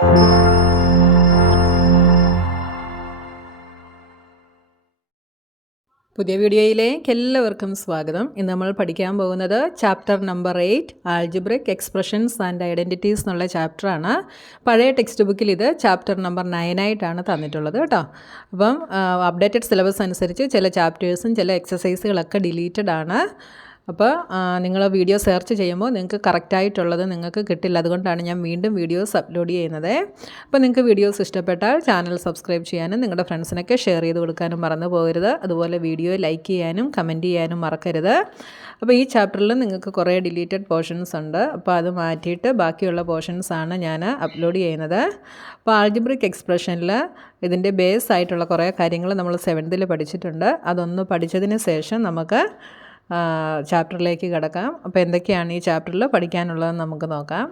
പുതിയ വീഡിയോയിലേക്ക് എല്ലാവർക്കും സ്വാഗതം. ഇന്ന് നമ്മൾ പഠിക്കാൻ പോകുന്നത് chapter number 8 algebraic expressions and identities എന്നുള്ള ചാപ്റ്ററാണ്. പഴയ ടെക്സ്റ്റ് ബുക്കിൽ ഇത് ചാപ്റ്റർ നമ്പർ 9 ആയിട്ടാണ് തന്നിട്ടുള്ളത് കേട്ടോ. അപ്പം അപ്ഡേറ്റഡ് സിലബസ് അനുസരിച്ച് ചില ചാപ്റ്റേഴ്സും ചില എക്സസൈസുകളൊക്കെ ഡിലീറ്റഡ് ആണ്. അപ്പോൾ നിങ്ങൾ വീഡിയോ സെർച്ച് ചെയ്യുമ്പോൾ നിങ്ങൾക്ക് കറക്റ്റായിട്ടുള്ളത് നിങ്ങൾക്ക് കിട്ടില്ല. അതുകൊണ്ടാണ് ഞാൻ വീണ്ടും വീഡിയോസ് അപ്ലോഡ് ചെയ്യുന്നത്. അപ്പോൾ നിങ്ങൾക്ക് വീഡിയോസ് ഇഷ്ടപ്പെട്ടാൽ ചാനൽ സബ്സ്ക്രൈബ് ചെയ്യാനും നിങ്ങളുടെ ഫ്രണ്ട്സിനൊക്കെ ഷെയർ ചെയ്ത് കൊടുക്കാനും മറന്നു പോകരുത്. അതുപോലെ വീഡിയോ ലൈക്ക് ചെയ്യാനും കമൻറ്റ് ചെയ്യാനും മറക്കരുത്. അപ്പോൾ ഈ ചാപ്റ്ററിൽ നിങ്ങൾക്ക് കുറേ ഡിലീറ്റഡ് പോർഷൻസ് ഉണ്ട്. അപ്പോൾ അത് മാറ്റിയിട്ട് ബാക്കിയുള്ള പോർഷൻസാണ് ഞാൻ അപ്ലോഡ് ചെയ്യുന്നത്. അപ്പോൾ ആൾജിബ്രിക് എക്സ്പ്രഷനിൽ ഇതിൻ്റെ ബേസ് ആയിട്ടുള്ള കുറേ കാര്യങ്ങൾ നമ്മൾ 7th പഠിച്ചിട്ടുണ്ട്. അതൊന്ന് പഠിച്ചതിന് ശേഷം നമുക്ക് ചാപ്റ്ററിലേക്ക് കിടക്കാം. അപ്പോൾ എന്തൊക്കെയാണ് ഈ ചാപ്റ്ററിൽ പഠിക്കാനുള്ളതെന്ന് നമുക്ക് നോക്കാം.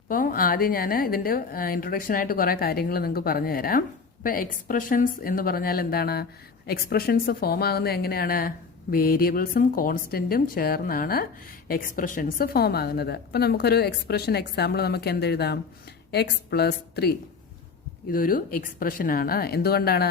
അപ്പം ആദ്യം ഞാൻ ഇതിൻ്റെ ഇൻട്രൊഡക്ഷനായിട്ട് കുറേ കാര്യങ്ങൾ നിങ്ങൾക്ക് പറഞ്ഞു തരാം. ഇപ്പോൾ എക്സ്പ്രഷൻസ് എന്ന് പറഞ്ഞാൽ എന്താണ്? എക്സ്പ്രഷൻസ് ഫോം ആകുന്നത് എങ്ങനെയാണ്? വേരിയബിൾസും കോൺസ്റ്റൻറ്റും ചേർന്നാണ് എക്സ്പ്രഷൻസ് ഫോം ആകുന്നത്. അപ്പോൾ നമുക്കൊരു എക്സ്പ്രഷൻ എക്സാമ്പിൾ നമുക്ക് എന്തെഴുതാം? x+3 ഇതൊരു എക്സ്പ്രഷനാണ്. എന്തുകൊണ്ടാണ്?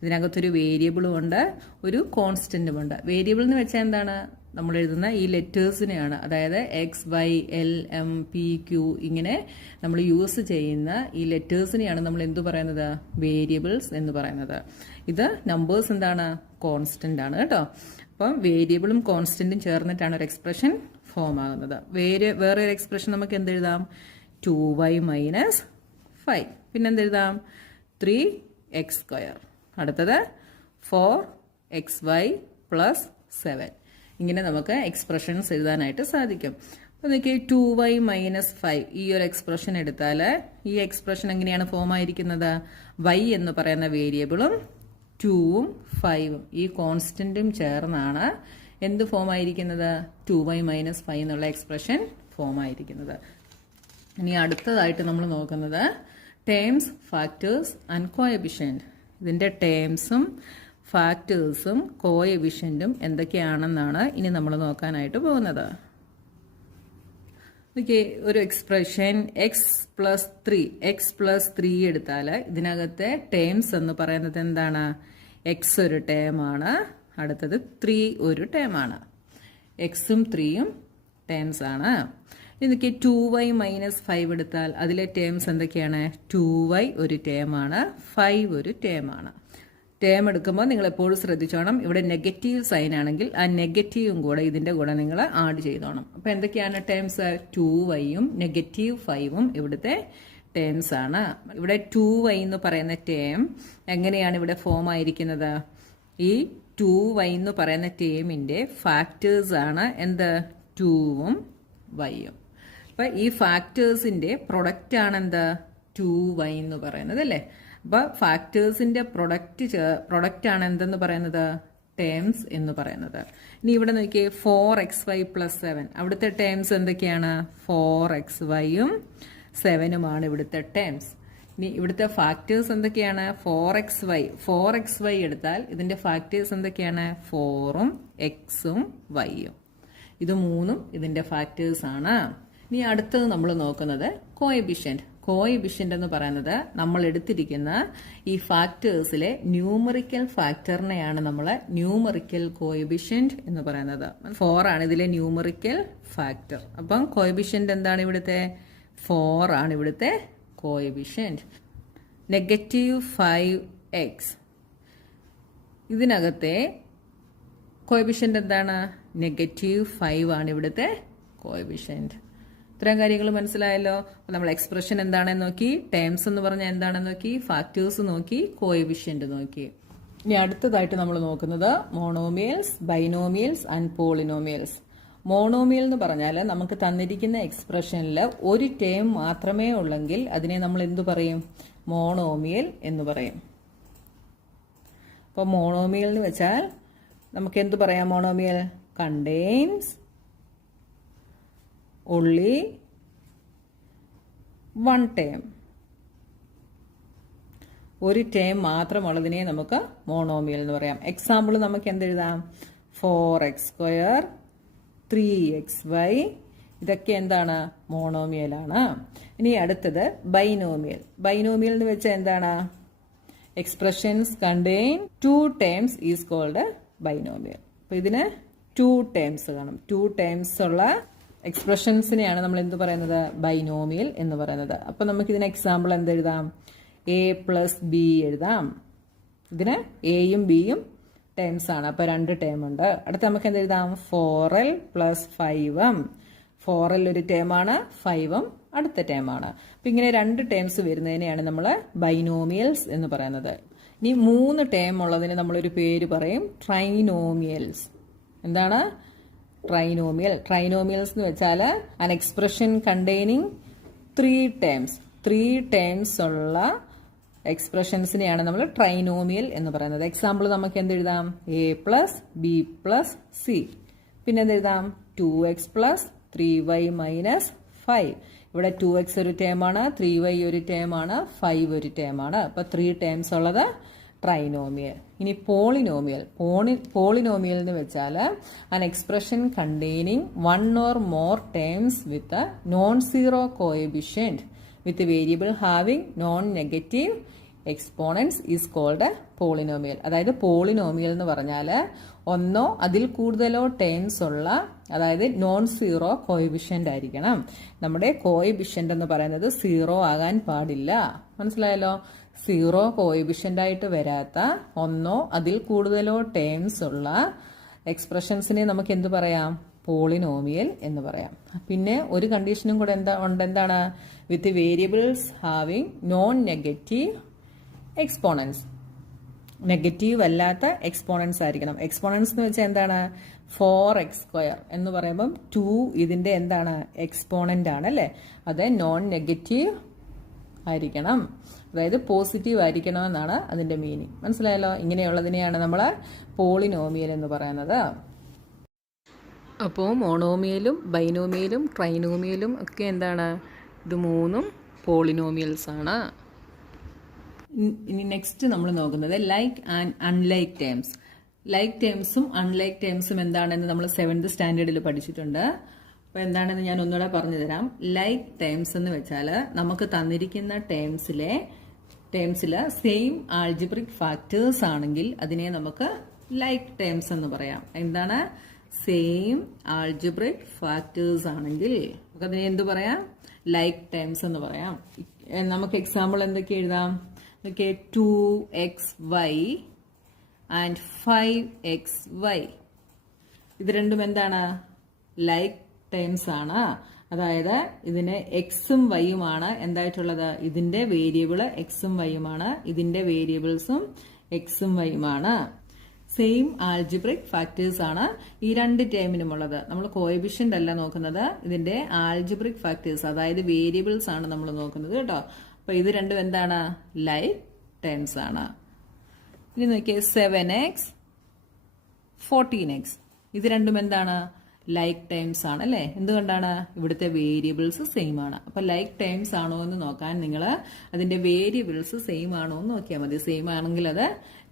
ഇതിനകത്തൊരു വേരിയബിളും ഉണ്ട്, ഒരു കോൺസ്റ്റൻറ്റും ഉണ്ട്. വേരിയബിൾ എന്ന് വെച്ചാൽ എന്താണ്? നമ്മൾ എഴുതുന്ന ഈ ലെറ്റേഴ്സിനെയാണ്. അതായത് x, y, l, m, p, q ഇങ്ങനെ നമ്മൾ യൂസ് ചെയ്യുന്ന ഈ ലെറ്റേഴ്സിനെയാണ് നമ്മൾ എന്തു പറയുന്നത്? വേരിയബിൾസ് എന്ന് പറയുന്നത്. ഇത് നമ്പേഴ്സ് എന്താണ്? കോൺസ്റ്റൻ്റ് ആണ് കേട്ടോ. അപ്പം വേരിയബിളും കോൺസ്റ്റൻറ്റും ചേർന്നിട്ടാണ് ഒരു എക്സ്പ്രഷൻ ഫോം ആകുന്നത്. വേറെ ഒരു എക്സ്പ്രഷൻ നമുക്ക് എന്തെഴുതാം? 2y - 5. പിന്നെന്തെഴുതാം? 3x². അടുത്തത് 4xy + 7. ഇങ്ങനെ നമുക്ക് എക്സ്പ്രഷൻസ് എഴുതാനായിട്ട് സാധിക്കും. അപ്പോൾ നോക്കിയാൽ 2y - 5 ഈ ഒരു എക്സ്പ്രഷൻ എടുത്താൽ ഈ എക്സ്പ്രഷൻ എങ്ങനെയാണ് ഫോം ആയിരിക്കുന്നത്? y എന്ന് പറയുന്ന വേരിയബിളും 2ഉം 5ഉം ഈ കോൺസ്റ്റൻറ്റും ചേർന്നാണ് എന്ത് ഫോം ആയിരിക്കുന്നത്? 2y - 5 എന്നുള്ള എക്സ്പ്രഷൻ ഫോം ആയിരിക്കുന്നത്. ഇനി അടുത്തതായിട്ട് നമ്മൾ നോക്കുന്നത് ടേംസ്, ഫാക്ടേഴ്സ് ആൻഡ് കോഎഫിഷ്യന്റ്. ഇതിൻ്റെ ടേംസും ഫാക്ടേഴ്സും കോഎഫിഷ്യന്റും എന്തൊക്കെയാണെന്നാണ് ഇനി നമ്മൾ നോക്കാനായിട്ട് പോകുന്നത്. ഒരു എക്സ്പ്രഷൻ x+3 എടുത്താൽ ഇതിനകത്തെ ടേംസ് എന്ന് പറയുന്നത് എന്താണ്? x ഒരു ടേമാണ്, അടുത്തത് 3 ഒരു ടേമാണ്. എക്സും 3ഉം ടേംസ് ആണ്. ഇതൊക്കെ 2y - 5 എടുത്താൽ അതിലെ ടേംസ് എന്തൊക്കെയാണ്? 2y ഒരു ടേമാണ്, 5 ഒരു ടേമാണ്. ടേം എടുക്കുമ്പോൾ നിങ്ങൾ എപ്പോഴും ശ്രദ്ധിച്ചോണം, ഇവിടെ നെഗറ്റീവ് സൈൻ ആണെങ്കിൽ ആ നെഗറ്റീവും കൂടെ ഇതിൻ്റെ കൂടെ നിങ്ങൾ ആഡ് ചെയ്തോണം. അപ്പോൾ എന്തൊക്കെയാണ് ടേംസ്? 2yയും -5ഉം ഇവിടുത്തെ ടേംസ് ആണ്. ഇവിടെ 2y എന്ന് പറയുന്ന ടേം എങ്ങനെയാണ് ഇവിടെ ഫോം ആയിരിക്കുന്നത്? ഈ 2y എന്ന് പറയുന്ന ടേമിൻ്റെ ഫാക്ടേഴ്സ് ആണ് എന്ത്? 2ഉം yയും. അപ്പോൾ ഈ ഫാക്ടേഴ്സിൻ്റെ പ്രൊഡക്റ്റ് ആണ് എന്ത്? 2y എന്ന് പറയുന്നത് അല്ലേ? അപ്പോൾ ഫാക്ടേഴ്സിൻ്റെ പ്രൊഡക്റ്റ് ആണ് എന്തെന്ന് പറയുന്നത്? ടേംസ് എന്ന് പറയുന്നത്. ഇനി ഇവിടെ നോക്കിയേ 4xy + 7. അവിടുത്തെ ടേംസ് എന്തൊക്കെയാണ്? 4xyയും 7ഉമാണ് ഇവിടുത്തെ ടേംസ്. ഇനി ഇവിടുത്തെ ഫാക്ടേഴ്സ് എന്തൊക്കെയാണ്? 4xy എടുത്താൽ ഇതിൻ്റെ ഫാക്ടേഴ്സ് എന്തൊക്കെയാണ്? 4ഉം xഉം yയും. ഇത് മൂന്നും ഇതിൻ്റെ ഫാക്ടേഴ്സ് ആണ്. ഇനി അടുത്തത് നമ്മൾ നോക്കുന്നത് കോഎഫിഷ്യന്റ്. കോഎഫിഷ്യന്റ് എന്ന് പറയുന്നത് നമ്മൾ എടുത്തിരിക്കുന്ന ഈ ഫാക്ടേഴ്സിലെ ന്യൂമറിക്കൽ ഫാക്ടറിനെയാണ് നമ്മൾ ന്യൂമറിക്കൽ കോഎഫിഷ്യന്റ് എന്ന് പറയുന്നത്. 4 ആണ് ഇതിലെ ന്യൂമറിക്കൽ ഫാക്ടർ. അപ്പം കോഎഫിഷ്യന്റ് എന്താണ് ഇവിടുത്തെ? 4 ആണ് ഇവിടുത്തെ കോഎഫിഷ്യന്റ്. -5x ഇതിനകത്തെ കോഎഫിഷ്യന്റ് എന്താണ്? -5 ആണ് ഇവിടുത്തെ കോഎഫിഷ്യന്റ്. ഇത്രയും കാര്യങ്ങൾ മനസ്സിലായല്ലോ. അപ്പോൾ നമ്മൾ എക്സ്പ്രഷൻ എന്താണെന്ന് നോക്കി, ടേംസ് എന്ന് പറഞ്ഞാൽ എന്താണെന്ന് നോക്കി, ഫാക്ടേഴ്സ് നോക്കി, കോഎഫിഷ്യന്റ് നോക്കി. ഇനി അടുത്തതായിട്ട് നമ്മൾ നോക്കുന്നത് മോണോമിയൽസ്, ബൈനോമിയൽസ് ആൻഡ് പോളിനോമിയൽസ്. മോണോമിയൽ എന്ന് പറഞ്ഞാൽ നമുക്ക് തന്നിരിക്കുന്ന എക്സ്പ്രഷനിൽ ഒരു ടേം മാത്രമേ ഉള്ളെങ്കിൽ അതിനെ നമ്മൾ എന്തു പറയും? മോണോമിയൽ എന്ന് പറയും. അപ്പോൾ മോണോമിയൽ എന്ന് വെച്ചാൽ നമുക്ക് എന്തു പറയാം? Monomial contains only one term. ഒരു ടേം മാത്രമുള്ളതിനെ നമുക്ക് മോണോമിയൽ എന്ന് പറയാം. എക്സാമ്പിൾ നമുക്ക് എന്തെഴുതാം? 4x² 3xy ഇതൊക്കെ എന്താണ്? മോണോമിയലാണ്. ഇനി അടുത്തത് ബൈനോമിയൽ. ബൈനോമിയൽ എന്ന് വെച്ചാൽ എന്താണ്? Expressions contain 2 terms is called binomial. അപ്പോൾ ഇതിന് 2 ടേംസ് കാണും. 2 ടേംസ് ഉള്ള എക്സ്പ്രഷൻസിനെയാണ് നമ്മൾ എന്ത് പറയുന്നത്? ബൈനോമിയൽ എന്ന് പറയുന്നത്. അപ്പോൾ നമുക്കിതിന് എക്സാമ്പിൾ എന്തെഴുതാം? a+b എഴുതാം. ഇതിന് എയും ബിയും ടേംസ് ആണ്. അപ്പോൾ 2 ടേം ഉണ്ട്. അടുത്ത നമുക്ക് എന്തെഴുതാം? 4l + 5m. 4l ഒരു ടേമാണ്, 5m അടുത്ത ടേമാണ്. അപ്പം ഇങ്ങനെ 2 ടേംസ് വരുന്നതിനെയാണ് നമ്മൾ ബൈനോമിയൽസ് എന്ന് പറയുന്നത്. ഇനി 3 ടേം ഉള്ളതിന് നമ്മളൊരു പേര് പറയും ട്രൈനോമിയൽസ്. എന്താണ്? ട്രൈനോമിയൽ. ട്രൈനോമിയൽസ് എന്ന് വെച്ചാൽ an expression containing 3 terms. 3 terms ഉള്ള എക്സ്പ്രഷൻസിനെയാണ് നമ്മൾ ട്രൈനോമിയൽ എന്ന് പറയുന്നത്. എക്സാമ്പിൾ നമുക്ക് എന്തെഴുതാം? a+b+c. പിന്നെ എന്തെഴുതാം? 2x + 3y - 5. ഇവിടെ 2x ഒരു ടേമാണ്, 3y ഒരു ടേമാണ്, 5 ഒരു ടേമാണ്. അപ്പോൾ 3 ടേംസ് ഉള്ളത് ട്രൈനോമിയൽ. ഇനി പോളിനോമിയൽ. പോളിനോമിയൽ എന്ന് വെച്ചാൽ an expression containing 1 or more terms with non zero coefficient with variable having non negative exponents is called polynomial. അതായത് പോളിനോമിയൽ എന്ന് പറഞ്ഞാൽ ഒന്നോ അതിൽ കൂടുതലോ ടേംസ് ഉള്ള, അതായത് നോൺ സീറോ കോഎഫിഷ്യന്റ് ആയിരിക്കണം. നമ്മുടെ കോഎഫിഷ്യന്റ് എന്ന് പറയുന്നത് 0 ആകാൻ പാടില്ല. മനസ്സിലായല്ലോ? 0 കോഎഫിഷ്യന്റ് ആയിട്ട് വരാത്ത ഒന്നോ അതിൽ കൂടുതലോ ടേംസ് ഉള്ള എക്സ്പ്രഷൻസിനെ നമുക്ക് എന്ത് പറയാം? പോളിനോമിയൽ എന്ന് പറയാം. പിന്നെ ഒരു കണ്ടീഷനും കൂടെ എന്താണ്? With variables having non negative exponents. Negative അല്ലാത്ത എക്സ്പോണൻസ് ആയിരിക്കണം. എക്സ്പോണൻസ് എന്ന് വെച്ചാൽ എന്താണ്? 4x² എന്ന് പറയുമ്പം 2 ഇതിന്റെ എന്താണ്? എക്സ്പോണന്റ് ആണ് അല്ലേ? അത് നോൺ നെഗറ്റീവ് ആയിരിക്കണം, അതായത് പോസിറ്റീവ് ആയിരിക്കണം എന്നാണ് അതിന്റെ മീനിങ്. മനസ്സിലായല്ലോ? ഇങ്ങനെയുള്ളതിനെയാണ് നമ്മൾ പോളിനോമിയൽ എന്ന് പറയുന്നത്. അപ്പോൾ മോണോമിയലും ബൈനോമിയലും ട്രൈനോമിയലും ഒക്കെ എന്താണ്? ഇത് 3ഉം പോളിനോമിയൽസ് ആണ്. ഇനി നെക്സ്റ്റ് നമ്മൾ നോക്കുന്നത് like and unlike terms. Like ടേംസും അൺലൈക്ക് ടേംസും എന്താണെന്ന് നമ്മൾ 7th സ്റ്റാൻഡേർഡിൽ പഠിച്ചിട്ടുണ്ട്. അപ്പോൾ എന്താണെന്ന് ഞാൻ ഒന്നുകൂടെ പറഞ്ഞു തരാം. ലൈക്ക് ടേംസ് എന്ന് വെച്ചാൽ നമുക്ക് തന്നിരിക്കുന്ന ടേംസിൽ സെയിം ആൾജിബ്രിക് ഫാക്ടേഴ്സ് ആണെങ്കിൽ അതിനെ നമുക്ക് ലൈക്ക് ടേംസ് എന്ന് പറയാം. എന്താണ്? സെയിം ആൾജിബ്രിക് ഫാക്ടേഴ്സ് ആണെങ്കിൽ നമുക്ക് അതിനെ എന്ത് പറയാം? ലൈക്ക് ടേംസ് എന്ന് പറയാം. നമുക്ക് എക്സാമ്പിൾ എന്തൊക്കെ എഴുതാം? 2xy and 5xy. ഇത് രണ്ടും എന്താണ്? ലൈക്ക് ടേംസ് ആണ്. അതായത് ഇതിന് എക്സും വൈയുമാണ് എന്തായിട്ടുള്ളത്? ഇതിന്റെ വേരിയബിള് എക്സും വൈയുമാണ്, ഇതിന്റെ വേരിയബിൾസും എക്സും വൈയുമാണ്. സെയിം ആൾജിബ്രിക് ഫാക്ടേഴ്സ് ആണ് ഈ 2 ടേമിനുമുള്ളത്. നമ്മൾ കോഎഫിഷ്യന്റ് അല്ല നോക്കുന്നത്, ഇതിന്റെ ആൾജിബ്രിക് ഫാക്ടേഴ്സ്, അതായത് വേരിയബിൾസ് ആണ് നമ്മൾ നോക്കുന്നത് കേട്ടോ. അപ്പൊ ഇത് രണ്ടും എന്താണ്? ലൈക്ക് ടേംസ് ആണ്. ഇനി നോക്കിയേ 7x 14x. ഇത് രണ്ടും എന്താണ്? ലൈക്ക് ടേംസ് ആണ് അല്ലേ? എന്തുകൊണ്ടാണ്? ഇവിടുത്തെ വേരിയബിൾസ് സെയിം ആണ്. അപ്പൊ ലൈക്ക് ടേംസ് ആണോ എന്ന് നോക്കാൻ നിങ്ങൾ അതിന്റെ വേരിയബിൾസ് സെയിം ആണോ എന്ന് നോക്കിയാൽ മതി. സെയിം ആണെങ്കിൽ അത്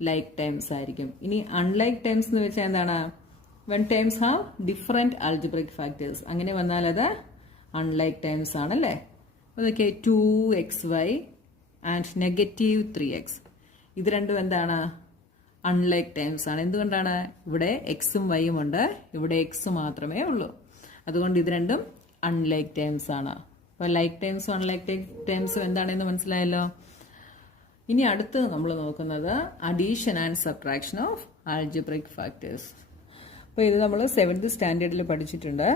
ലൈക്ക് ടേംസ് ആയിരിക്കും. ഇനി അൺലൈക്ക് ടേംസ് എന്ന് വെച്ചാൽ എന്താണ്? When terms have different algebraic factors. അങ്ങനെ വന്നാൽ അത് അൺലൈക്ക് ടേംസ് ആണല്ലേ? അതൊക്കെ 2xy ആൻഡ് -3x. ഇത് രണ്ടും എന്താണ്? അൺലൈക്ക് ടേംസ് ആണ്. എന്തുകൊണ്ടാണ്? ഇവിടെ എക്സും വൈയും ഉണ്ട്, ഇവിടെ എക്സ് മാത്രമേ ഉള്ളൂ. അതുകൊണ്ട് ഇത് രണ്ടും അൺലൈക്ക് ടേംസ് ആണ്. അപ്പോൾ ലൈക്ക് ടേംസും അൺലൈക്ക് ടേംസും എന്താണെന്ന് മനസ്സിലായല്ലോ. ഇനി അടുത്ത് നമ്മൾ നോക്കുന്നത് addition and subtraction of algebraic factors. അപ്പോൾ ഇത് നമ്മൾ 7th സ്റ്റാൻഡേർഡിൽ പഠിച്ചിട്ടുണ്ട്.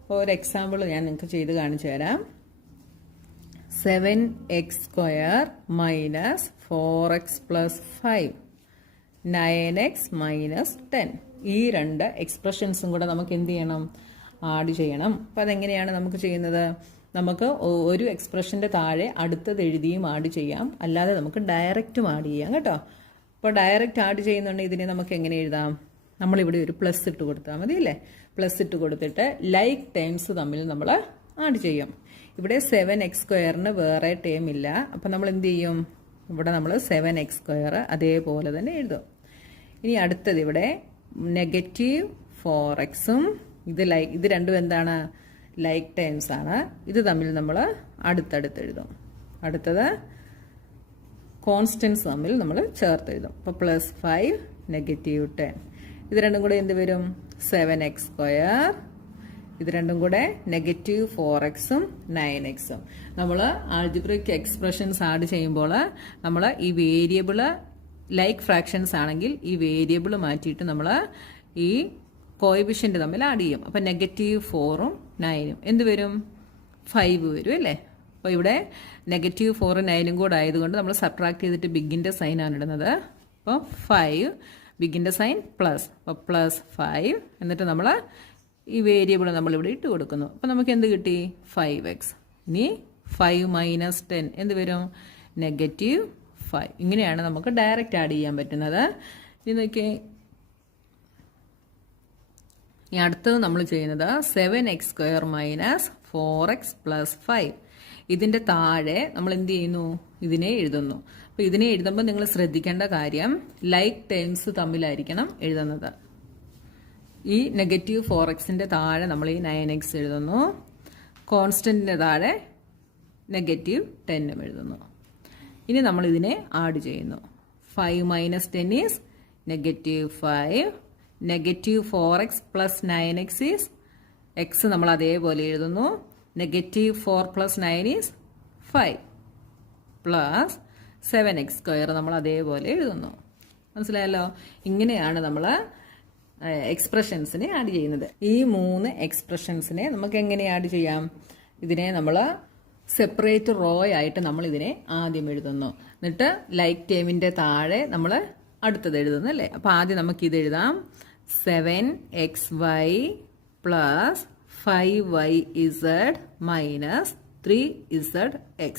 അപ്പോൾ ഒരു എക്സാമ്പിൾ ഞാൻ നിങ്ങൾക്ക് ചെയ്ത് കാണിച്ചു തരാം. 7x² - 4x + 5 9x - 10. ഈ 2 എക്സ്പ്രഷൻസും കൂടെ നമുക്ക് എന്ത് ചെയ്യണം? ആഡ് ചെയ്യണം. അപ്പം അതെങ്ങനെയാണ് നമുക്ക് ചെയ്യുന്നത്? നമുക്ക് ഒരു എക്സ്പ്രഷന്റെ താഴെ അടുത്തത് എഴുതിയും ആഡ് ചെയ്യാം, അല്ലാതെ നമുക്ക് ഡയറക്റ്റും ആഡ് ചെയ്യാം കേട്ടോ. അപ്പോൾ ഡയറക്റ്റ് ആഡ് ചെയ്യുന്നുണ്ടെങ്കിൽ ഇതിനെ നമുക്ക് എങ്ങനെ എഴുതാം? നമ്മളിവിടെ ഒരു പ്ലസ് ഇട്ട് കൊടുത്താൽ മതി അല്ലേ? പ്ലസ് ഇട്ട് കൊടുത്തിട്ട് ലൈക്ക് ടേംസ് തമ്മിൽ നമ്മൾ ആഡ് ചെയ്യും. ഇവിടെ 7x² വേറെ ടേം ഇല്ല. അപ്പം നമ്മൾ എന്ത് ചെയ്യും? ഇവിടെ നമ്മൾ 7x² അതേപോലെ തന്നെ എഴുതും. ഇനി അടുത്തത് ഇവിടെ -4x ഇത് രണ്ടും എന്താണ്? ലൈക്ക് ടേംസ് ആണ്. ഇത് തമ്മിൽ നമ്മൾ അടുത്തടുത്ത് എഴുതും. അടുത്തത് കോൺസ്റ്റൻസ് തമ്മിൽ നമ്മൾ ചേർത്ത് എഴുതും. അപ്പോൾ +5 -10. ഇത് രണ്ടും കൂടെ എന്ത് വരും? 7x². ഇത് രണ്ടും കൂടെ -4x-ഉം 9x-ഉം. നമ്മൾ ആൾജിബ്രിക് എക്സ്പ്രഷൻസ് ആഡ് ചെയ്യുമ്പോൾ നമ്മൾ ഈ വേരിയബിള് ലൈക്ക് ഫ്രാക്ഷൻസ് ആണെങ്കിൽ ഈ വേരിയബിൾ മാറ്റിയിട്ട് നമ്മൾ ഈ കോഎഫിഷ്യന്റ് തമ്മിൽ ആഡ് ചെയ്യും. അപ്പം -4-ഉം 9-ഉം എന്ത് വരും? 5 വരും അല്ലേ? അപ്പോൾ ഇവിടെ -4-ഉം 9-ഉം കൂടെ ആയതുകൊണ്ട് നമ്മൾ സബ്ട്രാക്ട് ചെയ്തിട്ട് ബിഗിൻ്റെ സൈനാണ് ഇടുന്നത്. അപ്പോൾ 5 ബിഗിൻ്റെ സൈൻ പ്ലസ്, അപ്പോൾ +5 എന്നിട്ട് നമ്മൾ ഈ വേരിയബിൾ നമ്മളിവിടെ ഇട്ട് കൊടുക്കുന്നു. അപ്പോൾ നമുക്ക് എന്ത് കിട്ടി? 5x. ഇനി 5 - 10 എന്ത് വരും? -5. ഇങ്ങനെയാണ് നമുക്ക് ഡയറക്റ്റ് ആഡ് ചെയ്യാൻ പറ്റുന്നത്. ഇനി നോക്കിയേ, ഇനി അടുത്തത് നമ്മൾ ചെയ്യുന്നത് 7x² - 4x + 5. ഇതിൻ്റെ താഴെ നമ്മൾ എന്ത് ചെയ്യുന്നു? ഇതിനെ എഴുതുന്നു. അപ്പോൾ ഇതിനെ എഴുതുമ്പോൾ നിങ്ങൾ ശ്രദ്ധിക്കേണ്ട കാര്യം ലൈക്ക് ടേംസ് തമ്മിലായിരിക്കണം എഴുതുന്നത്. ഈ -4x-ന്റെ താഴെ നമ്മൾ ഈ 9x എഴുതുന്നു. കോൺസ്റ്റന്റിൻ്റെ താഴെ -10 എഴുതുന്നു. ഇനി നമ്മൾ ഇതിനെ ആഡ് ചെയ്യുന്നു. 5 - 10 is -5. -4x + 9x is x നമ്മൾ അതേപോലെ എഴുതുന്നു. -4 + 9 is 5 പ്ലസ് 7x² നമ്മൾ അതേപോലെ എഴുതുന്നു. മനസ്സിലായല്ലോ? ഇങ്ങനെയാണ് നമ്മൾ എക്സ്പ്രഷൻസിനെ ആഡ് ചെയ്യുന്നത്. ഈ 3 എക്സ്പ്രഷൻസിനെ നമുക്ക് എങ്ങനെ ആഡ് ചെയ്യാം? ഇതിനെ നമ്മൾ സെപ്പറേറ്റ് റോ ആയിട്ട് നമ്മൾ ഇതിനെ ആദ്യം എഴുതുന്നു. എന്നിട്ട് ലൈക്ക് ടേമിൻ്റെ താഴെ നമ്മൾ അടുത്തത് എഴുതുന്നു അല്ലേ? അപ്പോൾ ആദ്യം നമുക്ക് ഇത് എഴുതാം. 7xy + 5yz - 3zx.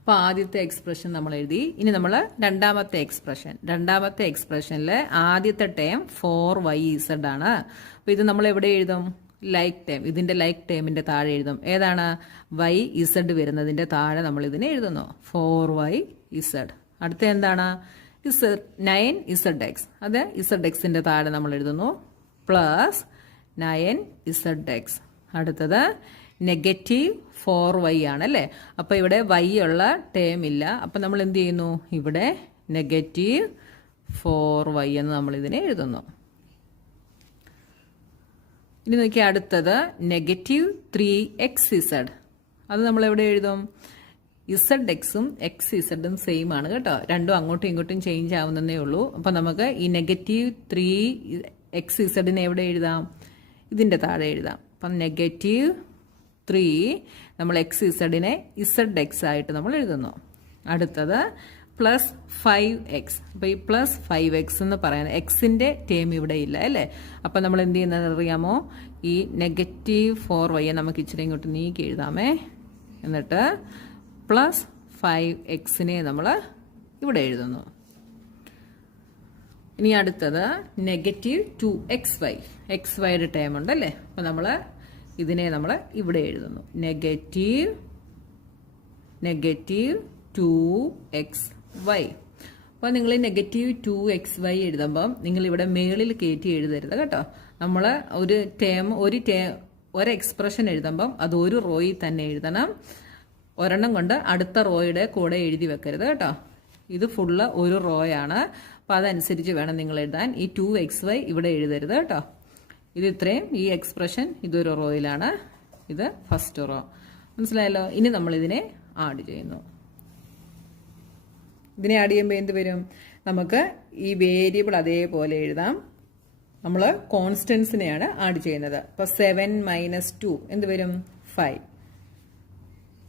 അപ്പോൾ ആദ്യത്തെ എക്സ്പ്രഷൻ നമ്മൾ എഴുതി. ഇനി നമ്മൾ രണ്ടാമത്തെ എക്സ്പ്രഷനിൽ ആദ്യത്തെ ടേം 4yz ആണ്. അപ്പോൾ ഇത് നമ്മൾ എവിടെ എഴുതും? Like term. ഇതിൻ്റെ ലൈക്ക് ടേമിൻ്റെ താഴെ എഴുതും. ഏതാണ്? yz വരുന്നതിൻ്റെ താഴെ നമ്മൾ ഇതിനെ എഴുതുന്നു. 4yz. അടുത്ത എന്താണ്? 9zx. അത് zx-ന്റെ താഴെ നമ്മൾ എഴുതുന്നു. Plus 9zx. അടുത്തത് -4y ആണല്ലേ? അപ്പോൾ ഇവിടെ y ഉള്ള ടേം ഇല്ല. അപ്പം നമ്മൾ എന്ത് ചെയ്യുന്നു? ഇവിടെ -4y എന്ന് നമ്മൾ ഇതിനെ എഴുതുന്നു. ഇനി നോക്കി അടുത്തത് -3xz. അത് നമ്മൾ എവിടെ എഴുതും? zx-ഉം xz-ഉം സെയിം ആണ് കേട്ടോ. രണ്ടും അങ്ങോട്ടും ഇങ്ങോട്ടും ചേഞ്ച് ആവുന്നതേ ഉള്ളൂ. അപ്പം നമുക്ക് ഈ -3xz-നെ എവിടെ എഴുതാം? ഇതിൻ്റെ താഴെ എഴുതാം. അപ്പം -3 നമ്മൾ xz-നെ zx ആയിട്ട് നമ്മൾ എഴുതുന്നു. അടുത്തത് +5x. അപ്പോൾ ഈ +5x എന്ന് പറയുന്നത് എക്സിൻ്റെ ടേം ഇവിടെ ഇല്ല അല്ലേ? അപ്പം നമ്മൾ എന്ത് ചെയ്യുന്നത് അറിയാമോ? ഈ -4y നമുക്ക് ഇച്ചിരി ഇങ്ങോട്ട് നീക്കി എഴുതാമേ. എന്നിട്ട് +5x-നെ നമ്മൾ ഇവിടെ എഴുതുന്നു. ഇനി അടുത്തത് -2xy. xyയുടെ ടേം ഉണ്ടല്ലേ? അപ്പം നമ്മൾ ഇതിനെ നമ്മൾ ഇവിടെ എഴുതുന്നു. -2xy. അപ്പോൾ നിങ്ങൾ -2xy എഴുതുമ്പം നിങ്ങൾ ഇവിടെ മേളിൽ കയറ്റി എഴുതരുത് കേട്ടോ. നമ്മൾ ഒരു എക്സ്പ്രഷൻ എഴുതുമ്പം അത് ഒരു റോയിൽ തന്നെ എഴുതണം. ഒരെണ്ണം കൊണ്ട് അടുത്ത റോയുടെ കൂടെ എഴുതി വെക്കരുത് കേട്ടോ. ഇത് ഫുള്ള് ഒരു റോയാണ്. അപ്പോൾ അതനുസരിച്ച് വേണം നിങ്ങൾ എഴുതാൻ. ഈ 2xy ഇവിടെ എഴുതരുത് കേട്ടോ. ഇത് ഇത്രയും, ഈ എക്സ്പ്രഷൻ ഇതൊരു റോയിലാണ്, ഇത് ഫസ്റ്റ് റോ. മനസ്സിലായല്ലോ? ഇനി നമ്മൾ ഇതിനെ ആഡ് ചെയ്യുന്നു. ഇതിനെ ആഡ് ചെയ്യുമ്പോൾ എന്ത് വരും? നമുക്ക് ഈ വേരിയബിൾ അതേപോലെ എഴുതാം. നമ്മൾ കോൺസ്റ്റൻസിനെയാണ് ആഡ് ചെയ്യുന്നത്. അപ്പോൾ 7 - 2 എന്ത് വരും? 5.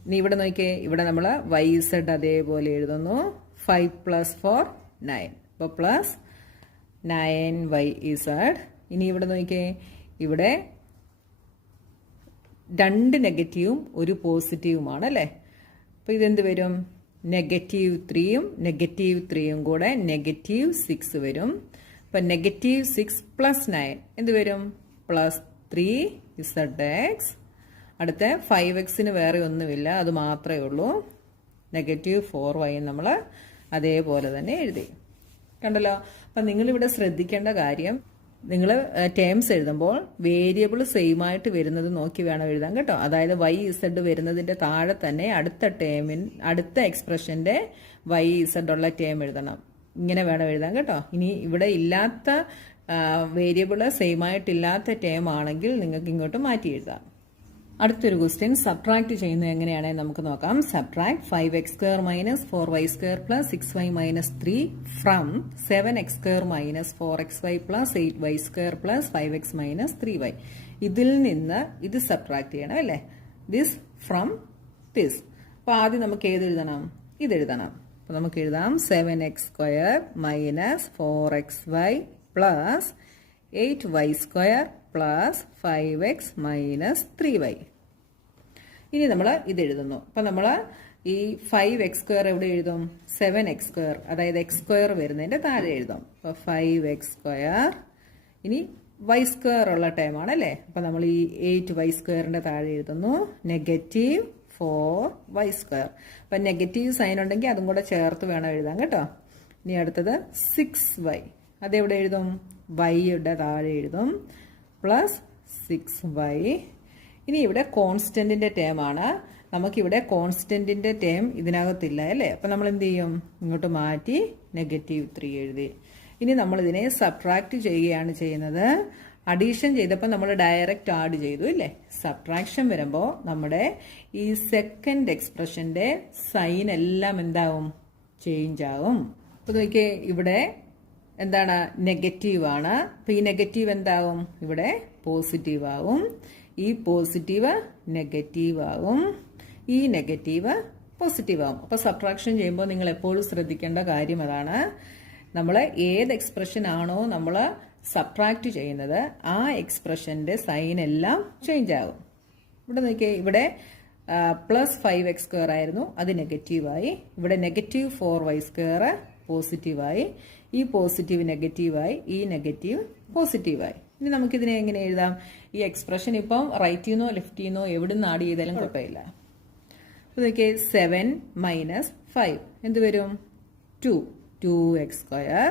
ഇനി ഇവിടെ നോക്കിയേ, ഇവിടെ നമ്മൾ yz അതേപോലെ എഴുതുന്നു. 5 + 4 9. അപ്പോൾ +9yz. ഇനി ഇവിടെ നോക്കിയേ, ഇവിടെ 2 നെഗറ്റീവും ഒരു പോസിറ്റീവുമാണ് അല്ലേ? അപ്പോൾ ഇതെന്ത് വരും? -3-ഉം -3-ഉം കൂടെ -6 വരും. അപ്പം -6 + 9 എന്ത് വരും? +3zx. അടുത്ത 5x-ന് വേറെ ഒന്നുമില്ല, അത് മാത്രമേ ഉള്ളൂ. -4y നമ്മൾ അതേപോലെ തന്നെ എഴുതി. കണ്ടല്ലോ? അപ്പം നിങ്ങളിവിടെ ശ്രദ്ധിക്കേണ്ട കാര്യം, നിങ്ങൾ ടേംസ് എഴുതുമ്പോൾ വേരിയബിൾ സെയിം ആയിട്ട് വരുന്നത് നോക്കി വേണം എഴുതാൻ കേട്ടോ. അതായത് വൈ ഇസഡ് വരുന്നതിൻ്റെ താഴെ തന്നെ അടുത്ത എക്സ്പ്രഷൻ്റെ വൈ ഇസഡ് ഉള്ള ടേം എഴുതണം. ഇങ്ങനെ വേണം എഴുതാൻ കേട്ടോ. ഇനി ഇവിടെ ഇല്ലാത്ത വേരിയബിൾ സെയിം ആയിട്ടില്ലാത്ത ടേം ആണെങ്കിൽ നിങ്ങൾക്ക് ഇങ്ങോട്ട് മാറ്റി എഴുതാം. അടുത്തൊരു ക്വസ്റ്റ്യൻ സബ്ട്രാക്ട് ചെയ്യുന്നത് എങ്ങനെയാണെന്ന് നമുക്ക് നോക്കാം. Subtract 5x² - 4y² + 6y - 3 from 7x² - 4xy + 8y² + 5x - 3y. ഇതിൽ നിന്ന് ഇത് സബ്ട്രാക്ട് ചെയ്യണം അല്ലേ. This from this. അപ്പോൾ ആദ്യം നമുക്ക് ഏത് എഴുതണം? ഇത് എഴുതണം. അപ്പോൾ നമുക്ക് എഴുതാം 7x² - 4xy + 8y² + 5x - 3y. ഇനി നമ്മൾ ഇത് എഴുതുന്നു. അപ്പം നമ്മൾ ഈ 5x² എവിടെ എഴുതും? 7x², അതായത് x² വരുന്നതിൻ്റെ താഴെ എഴുതും. അപ്പോൾ 5x². ഇനി y² ഉള്ള ടൈമാണ് അല്ലേ. അപ്പം നമ്മൾ ഈ 8y² താഴെ എഴുതുന്നു -4y². അപ്പം നെഗറ്റീവ് സൈൻ ഉണ്ടെങ്കിൽ അതും കൂടെ ചേർത്ത് വേണം എഴുതാൻ കേട്ടോ. ഇനി അടുത്തത് 6y. അതെവിടെ എഴുതും? വൈയുടെ താഴെ എഴുതും +6y. ഇനി ഇവിടെ കോൺസ്റ്റന്റിന്റെ ടേം ആണ്. നമുക്കിവിടെ കോൺസ്റ്റന്റിന്റെ ടേം ഇതിനകത്തില്ല അല്ലേ. അപ്പം നമ്മൾ എന്ത് ചെയ്യും? ഇങ്ങോട്ട് മാറ്റി -3 എഴുതി. ഇനി നമ്മൾ ഇതിനെ സബ്ട്രാക്ട് ചെയ്യുകയാണ് ചെയ്യുന്നത്. അഡീഷൻ ചെയ്തപ്പോൾ നമ്മൾ ഡയറക്റ്റ് ആഡ് ചെയ്തു ഇല്ലേ. സബ്ട്രാക്ഷൻ വരുമ്പോൾ നമ്മുടെ ഈ സെക്കൻഡ് എക്സ്പ്രഷന്റെ സൈൻ എല്ലാം എന്താവും? ചേഞ്ച് ആവും. അപ്പോൾ നോക്കിയേ, ഇവിടെ എന്താണ്? നെഗറ്റീവ് ആണ്. അപ്പോൾ ഈ നെഗറ്റീവ് എന്താവും? ഇവിടെ പോസിറ്റീവ് ആവും. ഈ പോസിറ്റീവ് നെഗറ്റീവ് ആവും. ഈ നെഗറ്റീവ് പോസിറ്റീവ് ആവും. അപ്പോൾ സബ്ട്രാക്ഷൻ ചെയ്യുമ്പോൾ നിങ്ങൾ എപ്പോഴും ശ്രദ്ധിക്കേണ്ട കാര്യം അതാണ്. നമ്മൾ ഏത് എക്സ്പ്രഷൻ ആണോ നമ്മൾ സബ്ട്രാക്ട് ചെയ്യുന്നത് ആ എക്സ്പ്രഷന്റെ സൈൻ എല്ലാം ചേഞ്ച് ആകും. ഇവിടെ നോക്കിയേ, ഇവിടെ +5x² ആയിരുന്നു, അത് നെഗറ്റീവായി. ഇവിടെ -4y² പോസിറ്റീവായി. ഈ പോസിറ്റീവ് നെഗറ്റീവായി, ഈ നെഗറ്റീവ് പോസിറ്റീവായി. ഇനി നമുക്കിതിനെ എങ്ങനെ എഴുതാം? ഈ എക്സ്പ്രഷൻ ഇപ്പം റൈറ്റിൽ നിന്നോ ലെഫ്റ്റിൽ നിന്നോ എവിടെ നിന്ന് ആഡ് ചെയ്താലും കുഴപ്പമില്ല. അപ്പോൾ നോക്കിയേ, 7 - 5 എന്ത് വരും? 2x².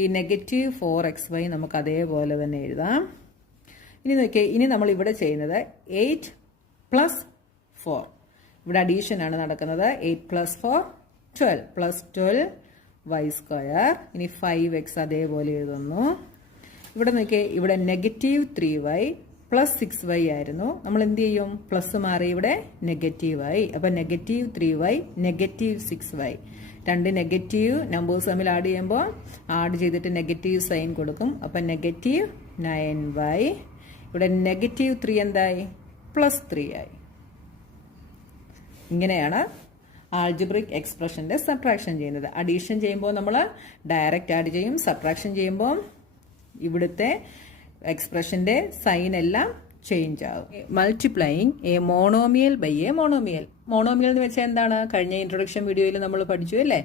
ഈ -4xy നമുക്ക് അതേപോലെ തന്നെ എഴുതാം. ഇനി നോക്കിയേ, ഇനി നമ്മൾ ഇവിടെ ചെയ്യുന്നത് 8 + 4. ഇവിടെ അഡീഷൻ ആണ് നടക്കുന്നത്. 8 + 4 12 +12y². ഇനി 5x അതേപോലെ എഴുതുന്നു. ഇവിടെ നോക്കിയേ, ഇവിടെ -3y + 6y ആയിരുന്നു. നമ്മൾ എന്ത് ചെയ്യും? പ്ലസ് മാറി ഇവിടെ നെഗറ്റീവായി. അപ്പം -3y -6y. രണ്ട് നെഗറ്റീവ് നമ്പേഴ്സ് തമ്മിൽ ആഡ് ചെയ്യുമ്പോൾ ആഡ് ചെയ്തിട്ട് നെഗറ്റീവ് സൈൻ കൊടുക്കും. അപ്പം -9y. ഇവിടെ -3 എന്തായി? +3 ആയി. ഇങ്ങനെയാണ് ആൾജിബ്രിക് എക്സ്പ്രഷന്റെ സബ്ട്രാക്ഷൻ ചെയ്യുന്നത്. അഡീഷൻ ചെയ്യുമ്പോൾ നമ്മൾ ഡയറക്റ്റ് ആഡ് ചെയ്യും. സബ്ട്രാക്ഷൻ ചെയ്യുമ്പോൾ ഇവിടുത്തെ എക്സ്പ്രഷന്റെ സൈൻ എല്ലാം ചേഞ്ച് ആകും. Multiplying a monomial by a monomial. Monomial എന്ന് വെച്ചാൽ എന്താണ്? കഴിഞ്ഞ ഇൻട്രൊഡക്ഷൻ വീഡിയോയിൽ നമ്മൾ പഠിച്ചു അല്ലേ.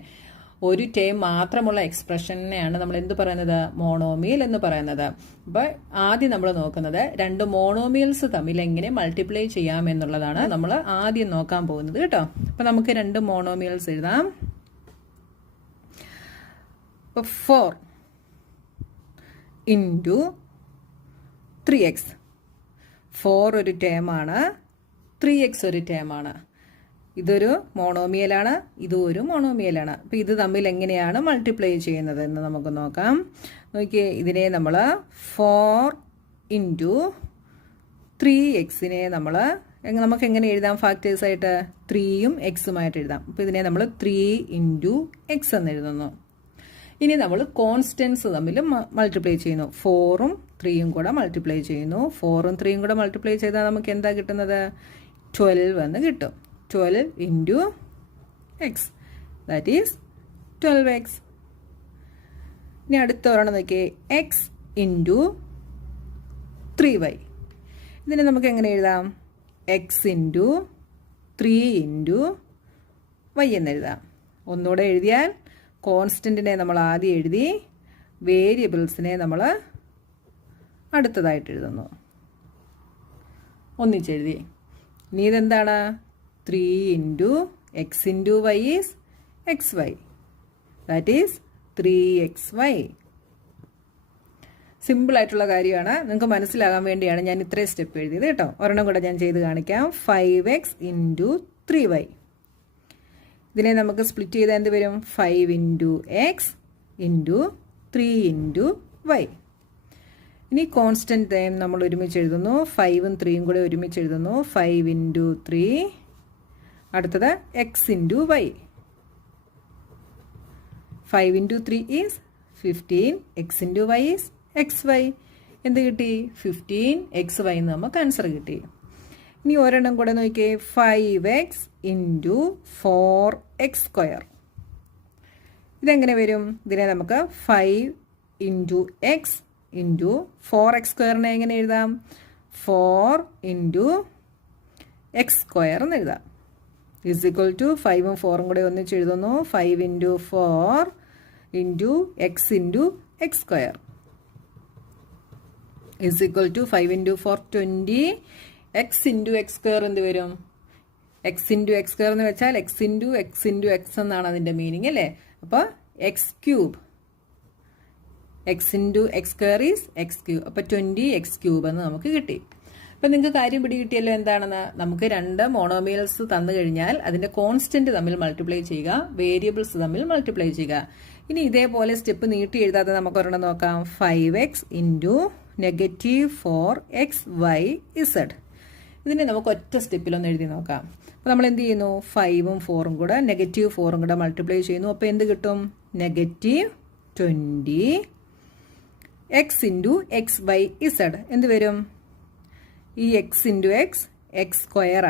ഒരു ടേം മാത്രമുള്ള എക്സ്പ്രഷനെയാണ് നമ്മൾ എന്ത് പറയുന്നത്? മോണോമിയൽ എന്ന് പറയുന്നത്. അപ്പോൾ ആദ്യം നമ്മൾ നോക്കുന്നത് രണ്ട് മോണോമിയൽസ് തമ്മിൽ എങ്ങനെ മൾട്ടിപ്ലൈ ചെയ്യാമെന്നുള്ളതാണ് നമ്മൾ ആദ്യം നോക്കാൻ പോകുന്നത് കേട്ടോ. അപ്പോൾ നമുക്ക് രണ്ട് മോണോമിയൽസ് എഴുതാം. അപ്പോൾ 4 × 3x. 4 ഒരു ടേമാണ്, 3x ഒരു ടേമാണ്. ഇതൊരു മോണോമിയലാണ്, ഇതും ഒരു മോണോമിയലാണ്. അപ്പോൾ ഇത് തമ്മിൽ എങ്ങനെയാണ് മൾട്ടിപ്ലൈ ചെയ്യുന്നത് എന്ന് നമുക്ക് നോക്കാം. നോക്കിയേ, ഇതിനെ നമ്മൾ 4 × 3x നമുക്ക് എങ്ങനെ എഴുതാം? ഫാക്ടേഴ്സായിട്ട് 3യും x-ഉമായിട്ട് എഴുതാം. അപ്പോൾ ഇതിനെ നമ്മൾ 3 × x എന്ന് എഴുതുന്നു. ഇനി നമ്മൾ കോൺസ്റ്റൻസ് തമ്മിൽ മൾട്ടിപ്ലൈ ചെയ്യുന്നു. 4ഉം 3യും കൂടെ മൾട്ടിപ്ലൈ ചെയ്യുന്നു. 4ഉം 3യും കൂടെ മൾട്ടിപ്ലൈ ചെയ്താൽ നമുക്ക് എന്താ കിട്ടുന്നത്? 12 എന്ന് കിട്ടും. 12 × x, ദാറ്റ് ഈസ് 12x. ഇനി അടുത്ത ഒരെണ്ണം നോക്കിയേ, x × 3y. ഇതിനെ നമുക്ക് എങ്ങനെ എഴുതാം? x × 3 × y എന്ന് എഴുതാം. ഒന്നുകൂടെ എഴുതിയാൽ കോൺസ്റ്റൻറ്റിനെ നമ്മൾ ആദ്യം എഴുതി, വേരിയബിൾസിനെ നമ്മൾ അടുത്തതായിട്ട് എഴുതുന്നു. ഒന്നിച്ചെഴുതി. ഇനി ഇതെന്താണ്? 3 × x × y is xy, that is 3xy. സിമ്പിളായിട്ടുള്ള കാര്യമാണ്, നിങ്ങൾക്ക് മനസ്സിലാകാൻ വേണ്ടിയാണ് ഞാൻ ഇത്രയും സ്റ്റെപ്പ് എഴുതിയത് കേട്ടോ. ഒരെണ്ണം കൂടെ ഞാൻ ചെയ്ത് കാണിക്കാം. 5x × 3y. ഇതിനെ നമുക്ക് സ്പ്ലിറ്റ് ചെയ്താൽ എന്ത് വരും? 5 × x × 3 × y. ഇനി കോൺസ്റ്റൻറ്റ് ടൈം നമ്മൾ ഒരുമിച്ച് എഴുതുന്നു. 5ഉം 3ഉം കൂടെ ഒരുമിച്ച് എഴുതുന്നു. 5 × 3. അടുത്തത് x × y. 5 × 3 is 15. x × y is xy. എന്ത് കിട്ടി? 15xy എന്ന് നമുക്ക് ആൻസർ കിട്ടി. ഇനി ഒരെണ്ണം കൂടെ നോക്കിയേ. 5x × 4x². ഇതെങ്ങനെ വരും? ഇതിനെ നമുക്ക് 5 × x × 4x² എങ്ങനെ എഴുതാം? 4 × x² എന്ന് എഴുതാം. ഈസ് ഈക്വൽ ടു 5ഉം 4ഉം കൂടെ ഒന്നിച്ച് എഴുതുന്നു. 5 × 4 × x × x² is equal to 5 × 4 20. x × x² എന്ത് വരും? x × x² എന്ന് വെച്ചാൽ x × x × x എന്നാണ് അതിൻ്റെ മീനിങ് അല്ലേ? അപ്പോൾ x³ x × x² is x³. അപ്പോൾ 20x³ എന്ന് നമുക്ക് കിട്ടി. അപ്പം നിങ്ങൾക്ക് കാര്യം പിടികിട്ടിയല്ലോ എന്താണെന്ന്. നമുക്ക് രണ്ട് മോണോമിയൽസ് തന്നു കഴിഞ്ഞാൽ അതിൻ്റെ കോൺസ്റ്റൻറ്റ് തമ്മിൽ മൾട്ടിപ്ലൈ ചെയ്യുക, വേരിയബിൾസ് തമ്മിൽ മൾട്ടിപ്ലൈ ചെയ്യുക. ഇനി ഇതേപോലെ സ്റ്റെപ്പ് നീട്ടി എഴുതാതെ നമുക്കൊരെണ്ണം നോക്കാം. 5x × -4xyz. ഇതിനെ നമുക്ക് ഒറ്റ സ്റ്റെപ്പിലൊന്ന് എഴുതി നോക്കാം. അപ്പോൾ നമ്മൾ എന്ത് ചെയ്യുന്നു? 5ഉം 4ഉം കൂടെ -4ഉം കൂടെ മൾട്ടിപ്ലൈ ചെയ്യുന്നു. അപ്പോൾ എന്ത് കിട്ടും? -20 x × xyz. എന്ത് വരും? ഈ x × x x²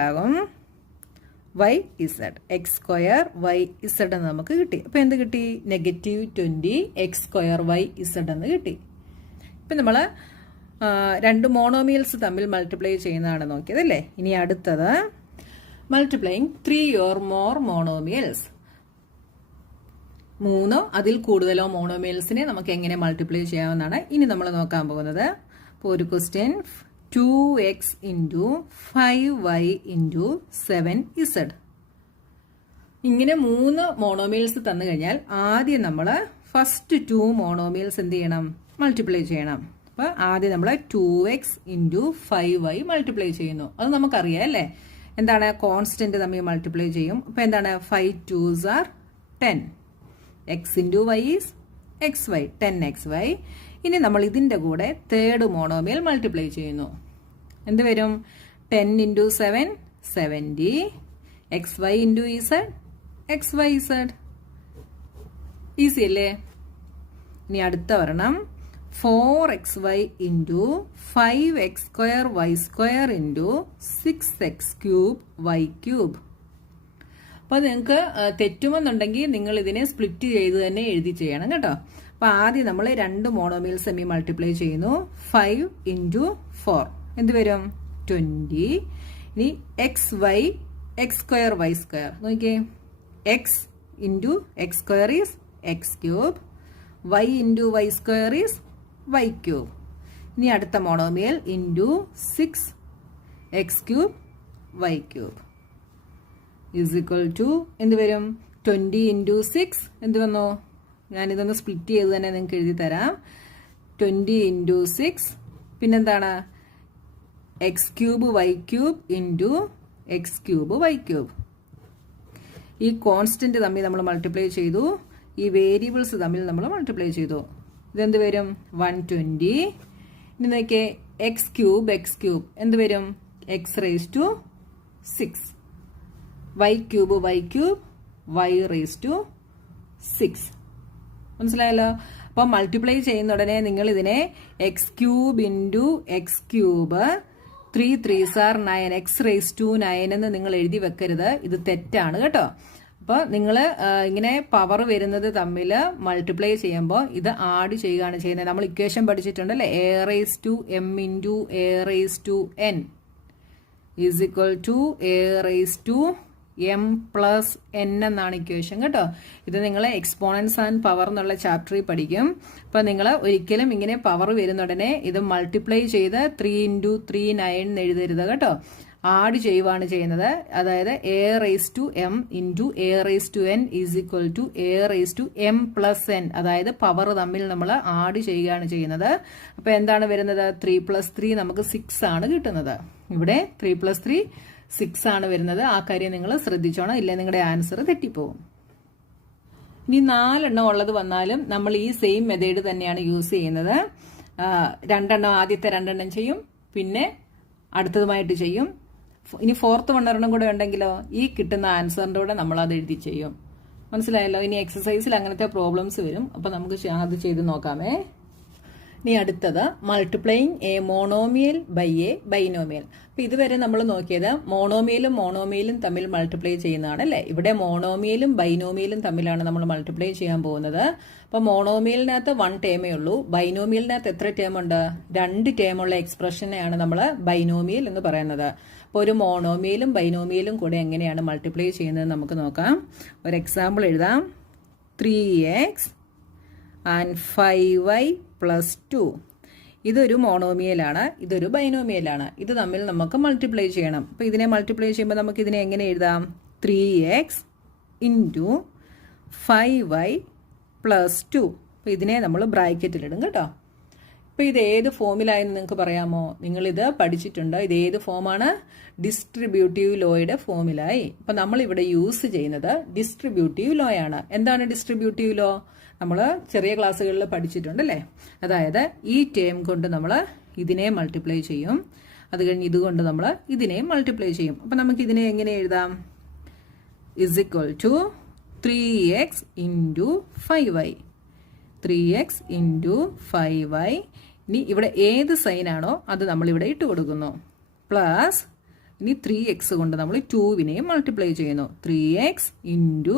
ആകും. yz x²yz എന്ന് നമുക്ക് കിട്ടി. അപ്പോൾ എന്ത് കിട്ടി? -20 x²yz എന്ന് കിട്ടി. ഇപ്പം നമ്മൾ രണ്ട് മോണോമിയൽസ് തമ്മിൽ മൾട്ടിപ്ലൈ ചെയ്യുന്നതാണ് നോക്കിയത് അല്ലേ? ഇനി അടുത്തത് മൾട്ടിപ്ലൈയിങ് 3 or more മോണോമിയൽസ്. 3 അതിൽ കൂടുതലോ മോണോമിയൽസിനെ നമുക്ക് എങ്ങനെ മൾട്ടിപ്ലൈ ചെയ്യാമെന്നാണ് ഇനി നമ്മൾ നോക്കാൻ പോകുന്നത്. അപ്പോൾ ഒരു ക്വസ്റ്റ്യൻ 2x × 5y × 7z. ഇങ്ങനെ 3 മോണോമിയൽസ് തന്നു കഴിഞ്ഞാൽ ആദ്യം നമ്മൾ ഫസ്റ്റ് 2 മോണോമിയൽസ് എന്ത് ചെയ്യണം? മൾട്ടിപ്ലൈ ചെയ്യണം. അപ്പോൾ ആദ്യം നമ്മൾ 2x × 5y മൾട്ടിപ്ലൈ ചെയ്യുന്നു. അത് നമുക്കറിയാം അല്ലേ? എന്താണ്? കോൺസ്റ്റന്റ് തമ്മിൽ മൾട്ടിപ്ലൈ ചെയ്യും. അപ്പോൾ എന്താണ്? 5 2s are 10. x × y is xy 10xy. ഇനി നമ്മൾ ഇതിൻ്റെ കൂടെ തേർഡ് മോണോമിയൽ മൾട്ടിപ്ലൈ ചെയ്യുന്നു. എന്ത് വരും? 10 × 7 70. xy × z xyz. ഈസി അല്ലേ? ഇനി അടുത്ത ഒരെണ്ണം 4xy × 5x²y² × 6x³ y³. അപ്പോൾ നിങ്ങൾക്ക് തെറ്റുമെന്നുണ്ടെങ്കിൽ നിങ്ങൾ ഇതിനെ സ്പ്ലിറ്റ് ചെയ്ത് തന്നെ എഴുതി ചെയ്യണം കേട്ടോ. അപ്പോൾ ആദ്യം നമ്മൾ രണ്ട് മോണോമിയൽസ് തമ്മിൽ മൾട്ടിപ്ലൈ ചെയ്യുന്നു. 5 × 4 എന്ത് വരും? 20. ഇനി xy x²y² നോക്കിയേ. x × x² is x³. y × y² is y³. ഇനി അടുത്ത monomial × 6x³ y³ is equal to എന്ത് വരും? 20 × 6 എന്ത് വന്നു? ഞാനിതൊന്ന് സ്പ്ലിറ്റ് ചെയ്ത് തന്നെ നിങ്ങൾക്ക് എഴുതി തരാം. 20 × 6 പിന്നെന്താണ്? x³ y³ × x³ y³. ഈ കോൺസ്റ്റന്റ് തമ്മിൽ നമ്മൾ മൾട്ടിപ്ലൈ ചെയ്തു. ഈ വേരിയബിൾസ് തമ്മിൽ നമ്മൾ മൾട്ടിപ്ലൈ ചെയ്തു. ഇതെന്ത് വരും? 120. ഇനി നോക്കിയേ x³ എന്ത് വരും? x⁻6. y³ y6 മനസ്സിലായല്ലോ? അപ്പോൾ മൾട്ടിപ്ലൈ ചെയ്യുന്ന ഉടനെ നിങ്ങൾ ഇതിനെ x³ × x³ 3 3s are 9 x⁻9 എന്ന് നിങ്ങൾ എഴുതി വെക്കരുത്. ഇത് തെറ്റാണ് കേട്ടോ. അപ്പോൾ നിങ്ങൾ ഇങ്ങനെ പവർ വരുന്നത് തമ്മിൽ മൾട്ടിപ്ലൈ ചെയ്യുമ്പോൾ ഇത് ആഡ് ചെയ്യുകയാണ് ചെയ്യുന്നത്. നമ്മൾ ഇക്വേഷൻ പഠിച്ചിട്ടുണ്ടല്ലേ? a⁻m × a⁻n is equal to a⁻m + n എന്നാണ് ഇക്വേഷൻ കേട്ടോ. ഇത് നിങ്ങൾ എക്സ്പോണൻസ് ആൻഡ് പവർ എന്നുള്ള ചാപ്റ്ററിൽ പഠിക്കും. അപ്പോൾ നിങ്ങൾ ഒരിക്കലും ഇങ്ങനെ പവർ വരുന്ന ഉടനെ ഇത് മൾട്ടിപ്ലൈ ചെയ്ത് 3 × 3 9 എന്ന് എഴുതരുത് കേട്ടോ. ആഡ് ചെയ്യുവാണ് ചെയ്യുന്നത്. അതായത് a raised to m into a raised to n is equal to a raised to m plus n. അതായത് പവർ തമ്മിൽ നമ്മൾ ആഡ് ചെയ്യുകയാണ് ചെയ്യുന്നത്. അപ്പോൾ എന്താണ് വരുന്നത്? 3 + 3 നമുക്ക് 6 ആണ് കിട്ടുന്നത്. ഇവിടെ 3 + 3 6 ആണ് വരുന്നത്. ആ കാര്യം നിങ്ങൾ ശ്രദ്ധിച്ചോണം, ഇല്ലേ നിങ്ങളുടെ ആൻസർ തെറ്റിപ്പോവും. ഇനി 4 എണ്ണം ഉള്ളത് വന്നാലും നമ്മൾ ഈ സെയിം മെത്തേഡ് തന്നെയാണ് യൂസ് ചെയ്യുന്നത്. 2 എണ്ണം ആദ്യത്തെ 2 എണ്ണം ചെയ്യും, പിന്നെ അടുത്തതുമായിട്ട് ചെയ്യും. ഇനി 4th ഒരെണ്ണം കൂടെ ഉണ്ടെങ്കിലോ ഈ കിട്ടുന്ന ആൻസറിൻ്റെ കൂടെ നമ്മൾ അത് എഴുതി ചെയ്യും. മനസ്സിലായല്ലോ? ഇനി എക്സസൈസിൽ അങ്ങനത്തെ പ്രോബ്ലംസ് വരും. അപ്പോൾ നമുക്ക് അത് ചെയ്ത് നോക്കാമേ. ഇനി അടുത്തത് multiplying a monomial by a binomial. അപ്പോൾ ഇതുവരെ നമ്മൾ നോക്കിയത് മോണോമിയലും തമ്മിൽ മൾട്ടിപ്ലൈ ചെയ്യുന്നതാണ് അല്ലേ. ഇവിടെ മോണോമിയലും ബൈനോമിയലും തമ്മിലാണ് നമ്മൾ മൾട്ടിപ്ലൈ ചെയ്യാൻ പോകുന്നത്. അപ്പോൾ മോണോമിയലിനകത്ത് 1 ടേമേ ഉള്ളൂ. ബൈനോമിയലിനകത്ത് എത്ര ടേം ഉണ്ട്? 2 ടേമുള്ള എക്സ്പ്രഷനെയാണ് നമ്മൾ ബൈനോമിയൽ എന്ന് പറയുന്നത്. അപ്പോൾ ഒരു മോണോമിയലും ബൈനോമിയലും കൂടെ എങ്ങനെയാണ് മൾട്ടിപ്ലൈ ചെയ്യുന്നത് നമുക്ക് നോക്കാം. ഒരു എക്സാമ്പിൾ എഴുതാം. 3x and 5y + 2. ഇതൊരു മോണോമിയലാണ്, ഇതൊരു ബൈനോമിയലാണ്. ഇത് തമ്മിൽ നമുക്ക് മൾട്ടിപ്ലൈ ചെയ്യണം. അപ്പോൾ ഇതിനെ മൾട്ടിപ്ലൈ ചെയ്യുമ്പോൾ നമുക്ക് ഇതിനെ എങ്ങനെ എഴുതാം? 3x × 5y + 2. അപ്പോൾ ഇതിനെ നമ്മൾ ബ്രാക്കറ്റിലിടും കേട്ടോ. അപ്പോൾ ഇത് ഏത് ഫോമിലായെന്ന് നിങ്ങൾക്ക് പറയാമോ? നിങ്ങളിത് പഠിച്ചിട്ടുണ്ട്. ഇത് ഏത് ഫോമാണ്? ഡിസ്ട്രിബ്യൂട്ടീവ് ലോയുടെ ഫോമിലായി. അപ്പോൾ നമ്മളിവിടെ യൂസ് ചെയ്യുന്നത് ഡിസ്ട്രിബ്യൂട്ടീവ് ലോ ആണ്. എന്താണ് ഡിസ്ട്രിബ്യൂട്ടീവ് ലോ? നമ്മൾ ചെറിയ ക്ലാസ്സുകളിൽ പഠിച്ചിട്ടുണ്ടല്ലേ. അതായത് ഈ ടേം കൊണ്ട് നമ്മൾ ഇതിനെ മൾട്ടിപ്ലൈ ചെയ്യും, അത് കഴിഞ്ഞ് ഇതുകൊണ്ട് നമ്മൾ ഇതിനെ മൾട്ടിപ്ലൈ ചെയ്യും. അപ്പം നമുക്ക് ഇതിനെ എങ്ങനെ എഴുതാം? = 3x × 5y. 3x × 5y. ഇനി ഇവിടെ ഏത് സൈനാണോ അത് നമ്മളിവിടെ ഇട്ട് കൊടുക്കുന്നു. പ്ലസ് ഇനി 3x കൊണ്ട് നമ്മൾ 2വിനെയും മൾട്ടിപ്ലൈ ചെയ്യുന്നു. 3x ×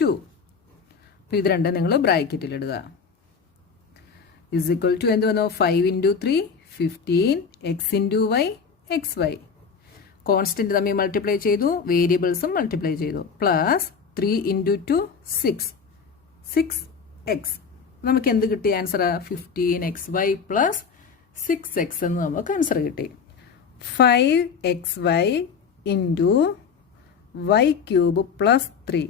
2. അപ്പോൾ ഇത് രണ്ടും നിങ്ങൾ ബ്രാക്കറ്റിലിടുക. = എന്ത് വന്നു? 5 × 3 15 x × y xy. കോൺസ്റ്റന്റ് തമ്മിൽ മൾട്ടിപ്ലൈ ചെയ്തു, വേരിയബിൾസും മൾട്ടിപ്ലൈ ചെയ്തു. Plus 3 × 2 6x. നമുക്ക് എന്ത് കിട്ടി ആൻസർ? 15xy + 6x എന്ന് നമുക്ക് ആൻസർ കിട്ടി. 5xy × y³ + 3.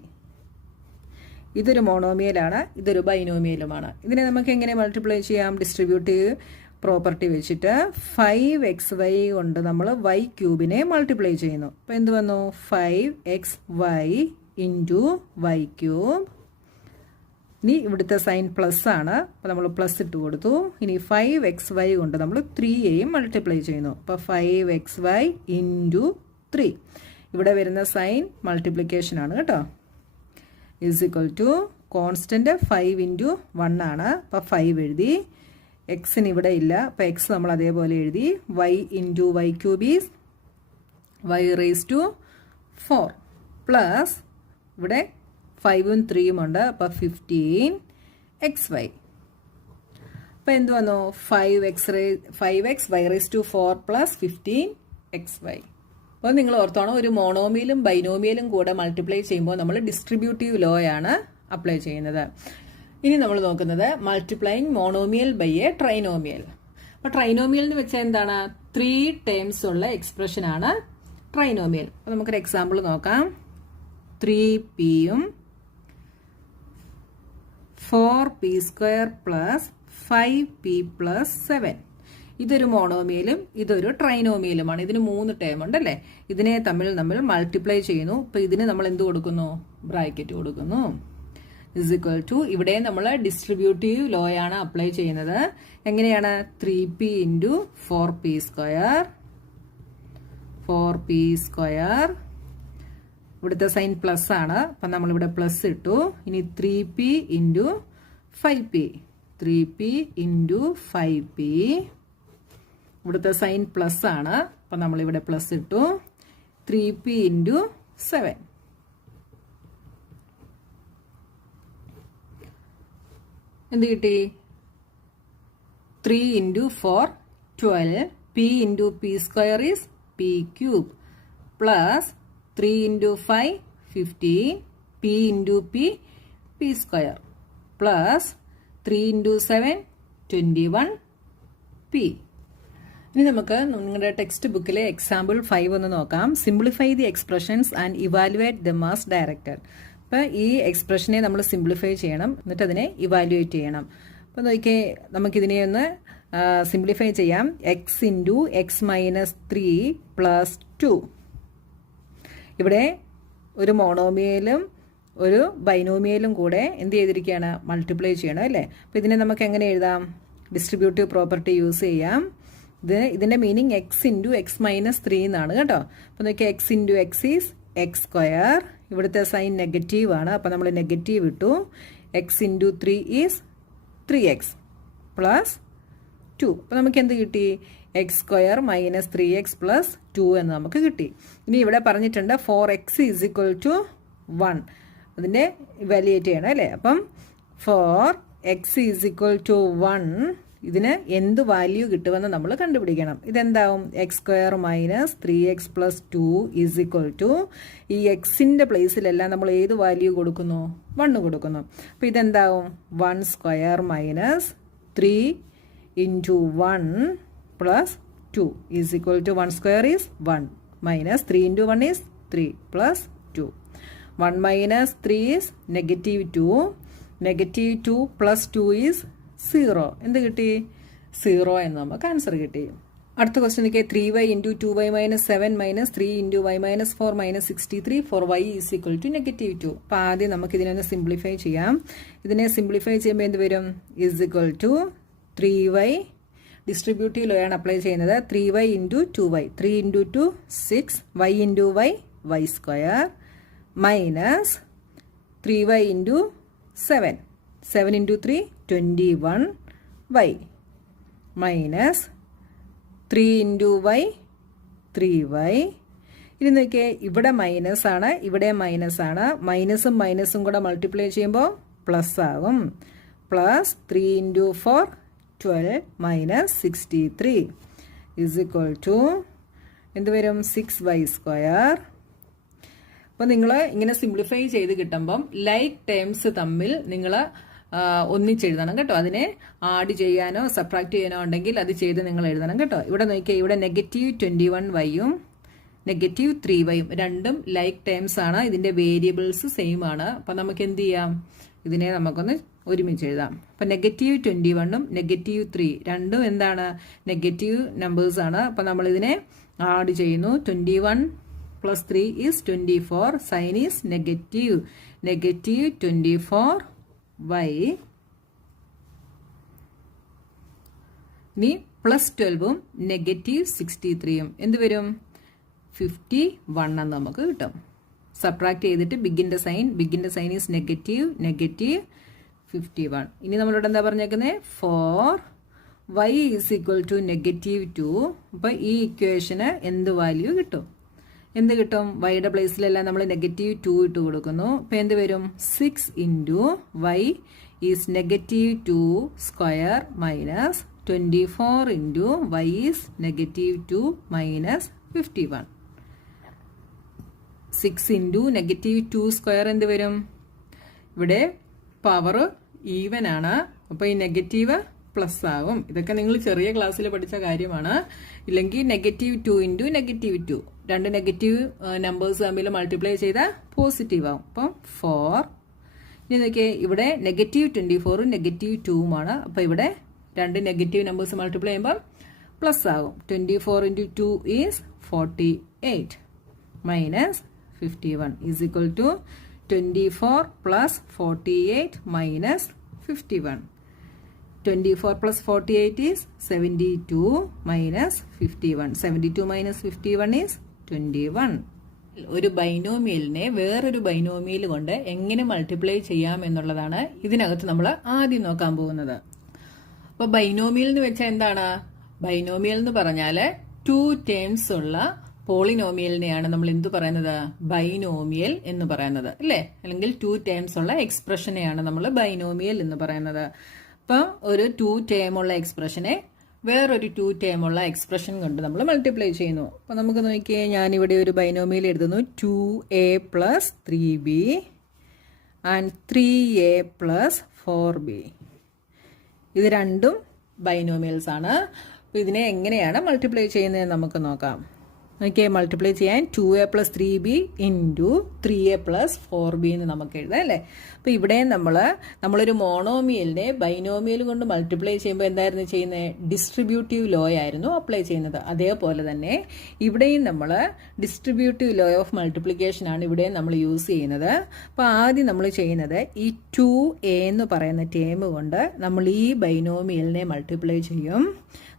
ഇതൊരു മോണോമിയലാണ്, ഇതൊരു ബൈനോമിയലുമാണ്. ഇതിനെ നമുക്ക് എങ്ങനെ മൾട്ടിപ്ലൈ ചെയ്യാം? ഡിസ്ട്രിബ്യൂട്ടീവ് പ്രോപ്പർട്ടി വെച്ചിട്ട് 5xy കൊണ്ട് നമ്മൾ y³ മൾട്ടിപ്ലൈ ചെയ്യുന്നു. അപ്പോൾ എന്ത് വന്നു? 5xy × y³. ഇനി ഇവിടുത്തെ സൈൻ പ്ലസ് ആണ്, അപ്പോൾ നമ്മൾ പ്ലസ് ഇട്ട് കൊടുത്തു. ഇനി 5xy കൊണ്ട് നമ്മൾ 3യെയും മൾട്ടിപ്ലൈ ചെയ്യുന്നു. അപ്പോൾ 5xy × 3. ഇവിടെ വരുന്ന സൈൻ മൾട്ടിപ്ലിക്കേഷൻ ആണ് കേട്ടോ. = കോൺസ്റ്റന്റ് 5 × 1 ആണ്. അപ്പോൾ 5 എഴുതി. എക്സിന് ഇവിടെ ഇല്ല, അപ്പോൾ എക്സ് നമ്മൾ അതേപോലെ എഴുതി. y × y³ is y raised to 4 plus ഇവിടെ 5ഉം 3ഉം ഉണ്ട്, അപ്പോൾ 15xy. അപ്പോൾ എന്ത് വന്നു? 5x y raised to 4 + 15xy. അപ്പോൾ നിങ്ങൾ ഓർത്തോണം, ഒരു മോണോമിയലും ബൈനോമിയലും കൂടെ മൾട്ടിപ്ലൈ ചെയ്യുമ്പോൾ നമ്മൾ ഡിസ്ട്രിബ്യൂട്ടീവ് ലോ ആണ് അപ്ലൈ ചെയ്യുന്നത്. ഇനി നമ്മൾ നോക്കുന്നത് multiplying monomial by a trinomial. അപ്പോൾ ട്രൈനോമിയൽ എന്ന് വെച്ചാൽ എന്താണ്? 3 ടേംസ് ഉള്ള എക്സ്പ്രഷൻ ആണ് ട്രൈനോമിയൽ. അപ്പോൾ നമുക്കൊരു എക്സാമ്പിൾ നോക്കാം. 3p-യും 4p² + 5p + 7. ഇതൊരു മോണോമിയലും ഇതൊരു ട്രൈനോമിയലുമാണ്. ഇതിന് 3 ടേം ഉണ്ടല്ലേ. ഇതിനെ നമ്മൾ മൾട്ടിപ്ലൈ ചെയ്യുന്നു. അപ്പോൾ ഇതിന് നമ്മൾ എന്ത് കൊടുക്കുന്നു? ബ്രാക്കറ്റ് കൊടുക്കുന്നു. = ഇവിടെ നമ്മൾ ഡിസ്ട്രിബ്യൂട്ടീവ് ലോ ആണ് അപ്ലൈ ചെയ്യുന്നത്. എങ്ങനെയാണ്? 3p × 4p². ഇവിടുത്തെ സൈൻ പ്ലസ് ആണ്, അപ്പം നമ്മളിവിടെ പ്ലസ് ഇട്ടു. ഇനി 3p × 5p. 3p × 5p. ഇവിടുത്തെ സൈൻ പ്ലസ് ആണ്, അപ്പം നമ്മളിവിടെ പ്ലസ് ഇട്ടു. 3p × 7. എന്ത് കിട്ടി? 3 × 4 12. p × p² is p³ plus 3 × 5 15. p × p² plus 3 × 7 21p. ഇനി നമുക്ക് നിങ്ങളുടെ ടെക്സ്റ്റ് ബുക്കിലെ എക്സാമ്പിൾ 5 ഒന്ന് നോക്കാം. Simplify the expressions and evaluate them as directed. അപ്പോൾ ഈ എക്സ്പ്രഷനെ നമ്മൾ സിംപ്ലിഫൈ ചെയ്യണം, എന്നിട്ട് അതിനെ ഇവാലുവേറ്റ് ചെയ്യണം. അപ്പോൾ നോക്കിയേ, നമുക്കിതിനെ ഒന്ന് സിംപ്ലിഫൈ ചെയ്യാം. X into X minus 3 plus 2. ഇവിടെ ഒരു മോണോമിയലും ഒരു ബൈനോമിയലും കൂടെ എന്ത് ചെയ്തിരിക്കുകയാണ്, മൾട്ടിപ്ലൈ ചെയ്യണം അല്ലേ. അപ്പോൾ ഇതിനെ നമുക്ക് എങ്ങനെ എഴുതാം, ഡിസ്ട്രിബ്യൂട്ടീവ് പ്രോപ്പർട്ടി യൂസ് ചെയ്യാം. ഇതിൻ്റെ meaning X into X minus 3 എന്നാണ് കേട്ടോ. അപ്പോൾ നോക്കിയാൽ X into X is X square. ഇവിടുത്തെ സൈൻ നെഗറ്റീവ് ആണ്, അപ്പോൾ നമ്മൾ നെഗറ്റീവ് ഇട്ടു. X into 3 is 3x plus 2. അപ്പോൾ നമുക്ക് എന്ത് കിട്ടി, X square minus 3x plus 2 എന്ന് നമുക്ക് കിട്ടി. ഇനി ഇവിടെ പറഞ്ഞിട്ടുണ്ട് 4x ഈസ് ഈക്വൽ ടു 1. അതിൻ്റെ ഇവാലുവേറ്റ് ചെയ്യണം അല്ലേ. അപ്പം 4x ഈസ് ഈക്വൽ ടു 1, ഇതിന് എന്ത് വാല്യൂ കിട്ടുമെന്ന് നമ്മൾ കണ്ടുപിടിക്കണം. ഇതെന്താവും, x square minus 3x plus 2 is equal to, ഈ എക്സിൻ്റെ പ്ലേസിലെല്ലാം നമ്മൾ ഏത് വാല്യൂ കൊടുക്കുന്നു, 1 കൊടുക്കുന്നു. അപ്പോൾ ഇതെന്താവും, 1 square minus 3 into 1 plus 2 is equal to 1 square is 1 minus 3 into 1 is 3 plus 2. 1 minus 3 is negative 2. Negative 2 plus 2 is 0. എന്ത് കിട്ടി, 0 എന്ന് നമുക്ക് ആൻസർ കിട്ടി. അടുത്ത ക്വസ്റ്റ്യനിലേക്ക് 3y into 2y minus 7 minus 3 into y minus 4 minus 63 four y is equal to negative 2. അപ്പോൾ ആദ്യം നമുക്ക് ഇതിനൊന്ന് സിംപ്ലിഫൈ ചെയ്യാം. ഇതിനെ സിംപ്ലിഫൈ ചെയ്യുമ്പോൾ എന്ത് വരും, ഈസ് ഈക്വൽ ടു 3y, ഡിസ്ട്രിബ്യൂട്ടീവിലാണ് അപ്ലൈ ചെയ്യുന്നത്. 3y into 2y, 3 into 2 6, y into y square minus 3y into 7, 7 into 3 21y minus 3 into y 3y. ഇനി നോക്കിയേ, ഇവിടെ മൈനസ് ആണ്, ഇവിടെ മൈനസ് ആണ്. മൈനസും മൈനസും കൂടെ മൾട്ടിപ്ലൈ ചെയ്യുമ്പോൾ പ്ലസ് ആകും. Plus 3 into 4 12 minus 63 is equal to എന്ത് വരും, 6y സ്ക്വയർ. അപ്പോൾ നിങ്ങൾ ഇങ്ങനെ സിംപ്ലിഫൈ ചെയ്ത് കിട്ടുമ്പം ലൈക്ക് ടേംസ് തമ്മിൽ നിങ്ങൾ ഒന്നിച്ചെഴുതണം കേട്ടോ. അതിനെ ആഡ് ചെയ്യാനോ സബ്ട്രാക്ട് ചെയ്യാനോ ഉണ്ടെങ്കിൽ അത് ചെയ്ത് നിങ്ങൾ എഴുതണം കേട്ടോ. ഇവിടെ നോക്കിയാൽ ഇവിടെ നെഗറ്റീവ് 21yയും നെഗറ്റീവ് 3yയും രണ്ടും ലൈക്ക് ടേംസ് ആണ്. ഇതിൻ്റെ വേരിയബിൾസ് സെയിം ആണ്. അപ്പം നമുക്ക് എന്ത് ചെയ്യാം, ഇതിനെ നമുക്കൊന്ന് ഒരുമിച്ച് എഴുതാം. അപ്പം നെഗറ്റീവ് 21ഉം നെഗറ്റീവ് 3 രണ്ടും എന്താണ്, നെഗറ്റീവ് നമ്പേഴ്സ് ആണ്. അപ്പം നമ്മളിതിനെ ആഡ് ചെയ്യുന്നു. 21 plus 3 is 24, sign is negative, negative 24y. ഇനി പ്ലസ് 12ഉം നെഗറ്റീവ് 63യും എന്ത് വരും, 51 എന്ന് നമുക്ക് കിട്ടും. സബ്ട്രാക്ട് ചെയ്തിട്ട് ബിഗിൻ്റെ സൈൻ ഈസ് നെഗറ്റീവ്, നെഗറ്റീവ് 51. ഇനി നമ്മളിവിടെ എന്താ പറഞ്ഞേക്കുന്നത്, 4y is equal to negative 2. അപ്പോൾ ഈ ഇക്വേഷന് എന്ത് വാല്യൂ കിട്ടും, എന്ത് കിട്ടും, വൈയുടെ പ്ലേസിലെല്ലാം നമ്മൾ നെഗറ്റീവ് 2 ഇട്ട് കൊടുക്കുന്നു. അപ്പോൾ എന്ത് വരും, 6 into y is negative 2 square minus 24 into y is negative 2 minus 51. 6 into negative 2 square എന്ത് വരും, ഇവിടെ പവർ ഈവൻ ആണ്. അപ്പോൾ ഈ നെഗറ്റീവ് പ്ലസ് ആകും. ഇതൊക്കെ നിങ്ങൾ ചെറിയ ക്ലാസ്സിൽ പഠിച്ച കാര്യമാണ്. ഇല്ലെങ്കിൽ നെഗറ്റീവ് 2 ഇൻറ്റു നെഗറ്റീവ് 2, രണ്ട് നെഗറ്റീവ് നമ്പേഴ്സ് തമ്മിൽ മൾട്ടിപ്ലൈ ചെയ്താൽ പോസിറ്റീവ് ആവും. അപ്പം 4. ഇനി നോക്കിയേ, ഇവിടെ നെഗറ്റീവ് 24ഉം നെഗറ്റീവ് 2ഉമാണ്. അപ്പോൾ ഇവിടെ രണ്ട് നെഗറ്റീവ് നമ്പേഴ്സ് മൾട്ടിപ്ലൈ ചെയ്യുമ്പോൾ പ്ലസ് ആകും. 24 into 2 is 48 minus 51 is equal to 24 plus 48 minus 51. 24 plus 48 is 72 minus 51. 72 minus 51 is 21. ഒരു ബൈനോമിയലിനെ വേറൊരു ബൈനോമിയൽ കൊണ്ട് എങ്ങനെ മൾട്ടിപ്ലൈ ചെയ്യാം എന്നുള്ളതാണ് ഇതിനകത്ത് നമ്മൾ ആദ്യം നോക്കാൻ പോകുന്നത്. അപ്പോൾ ബൈനോമിയൽ എന്ന് വെച്ചാൽ എന്താണ്, ബൈനോമിയൽ എന്ന് പറഞ്ഞാൽ 2 ടേംസ് ഉള്ള പോളിനോമിയലിനെയാണ് നമ്മൾ എന്ത് പറയുന്നത്, ബൈനോമിയൽ എന്ന് പറയുന്നത് അല്ലേ. അല്ലെങ്കിൽ 2 ടേംസ് ഉള്ള എക്സ്പ്രഷനെയാണ് നമ്മൾ ബൈനോമിയൽ എന്ന് പറയുന്നത്. അപ്പം ഒരു 2 ടേമുള്ള എക്സ്പ്രഷനെ വേറൊരു 2 ടേമുള്ള എക്സ്പ്രഷൻ കൊണ്ട് നമ്മൾ മൾട്ടിപ്ലൈ ചെയ്യുന്നു. അപ്പോൾ നമുക്ക് നോക്കിയേ, ഞാനിവിടെ ഒരു ബൈനോമിയൽ എഴുതുന്നു. 2a plus 3b and 3a plus 4b. ഇത് രണ്ടും ബൈനോമിയൽസ് ആണ്. അപ്പോൾ ഇതിനെ എങ്ങനെയാണ് മൾട്ടിപ്ലൈ ചെയ്യുന്നത് നമുക്ക് നോക്കാം. ഓക്കെ, മൾട്ടിപ്ലൈ ചെയ്യാൻ 2a + 3b into 3a + 4b എന്ന് നമുക്ക് എഴുതാം അല്ലേ. അപ്പോൾ ഇവിടെ നമ്മളൊരു മോണോമിയലിനെ ബൈനോമിയൽ കൊണ്ട് മൾട്ടിപ്ലൈ ചെയ്യുമ്പോൾ എന്തായിരുന്നു ചെയ്യുന്നത്? ഡിസ്ട്രിബ്യൂട്ടീവ് ലോ ആയിരുന്നു അപ്ലൈ ചെയ്യുന്നത്. അതേപോലെ തന്നെ ഇവിടെയും നമ്മൾ ഡിസ്ട്രിബ്യൂട്ടീവ് ലോ ഓഫ് മൾട്ടിപ്ലിക്കേഷൻ ആണ് ഇവിടെയും നമ്മൾ യൂസ് ചെയ്യുന്നത്. അപ്പോൾ ആദ്യം നമ്മൾ ചെയ്യുന്നത് ഈ 2a എന്ന് പറയുന്ന ടേം കൊണ്ട് നമ്മൾ ഈ ബൈനോമിയലിനെ മൾട്ടിപ്ലൈ ചെയ്യും.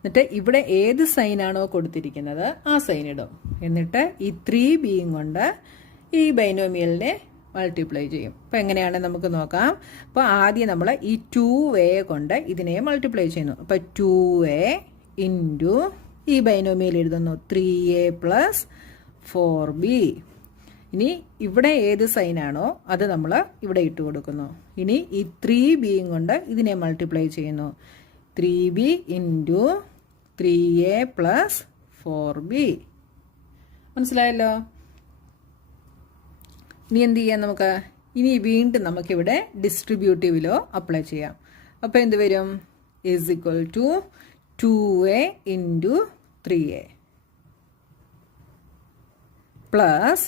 എന്നിട്ട് ഇവിടെ ഏത് സൈനാണോ കൊടുത്തിരിക്കുന്നത് ആ സൈൻ ഇടും. എന്നിട്ട് ഈ 3b കൊണ്ട് ഈ ബൈനോമിയലിനെ മൾട്ടിപ്ലൈ ചെയ്യും. അപ്പോൾ എങ്ങനെയാണ് നമുക്ക് നോക്കാം. അപ്പോൾ ആദ്യം നമ്മൾ ഈ 2a കൊണ്ട് ഇതിനെ മൾട്ടിപ്ലൈ ചെയ്യുന്നു. അപ്പോൾ 2a ഇൻറ്റു ഈ ബൈനോമിയൽ എഴുതുന്നു 3a + 4b. ഇനി ഇവിടെ ഏത് സൈനാണോ അത് നമ്മൾ ഇവിടെ ഇട്ട് കൊടുക്കുന്നു. ഇനി ഈ 3b കൊണ്ട് ഇതിനെ മൾട്ടിപ്ലൈ ചെയ്യുന്നു. 3b into 3a + 4b. മനസ്സിലായല്ലോ. ഇനി എന്ത് ചെയ്യാം നമുക്ക്? ഇനി വീണ്ടും നമുക്കിവിടെ ഡിസ്ട്രിബ്യൂട്ടീവ് ലോ അപ്ലൈ ചെയ്യാം. അപ്പോൾ എന്ത് വരും? Is equal to 2a into 3a plus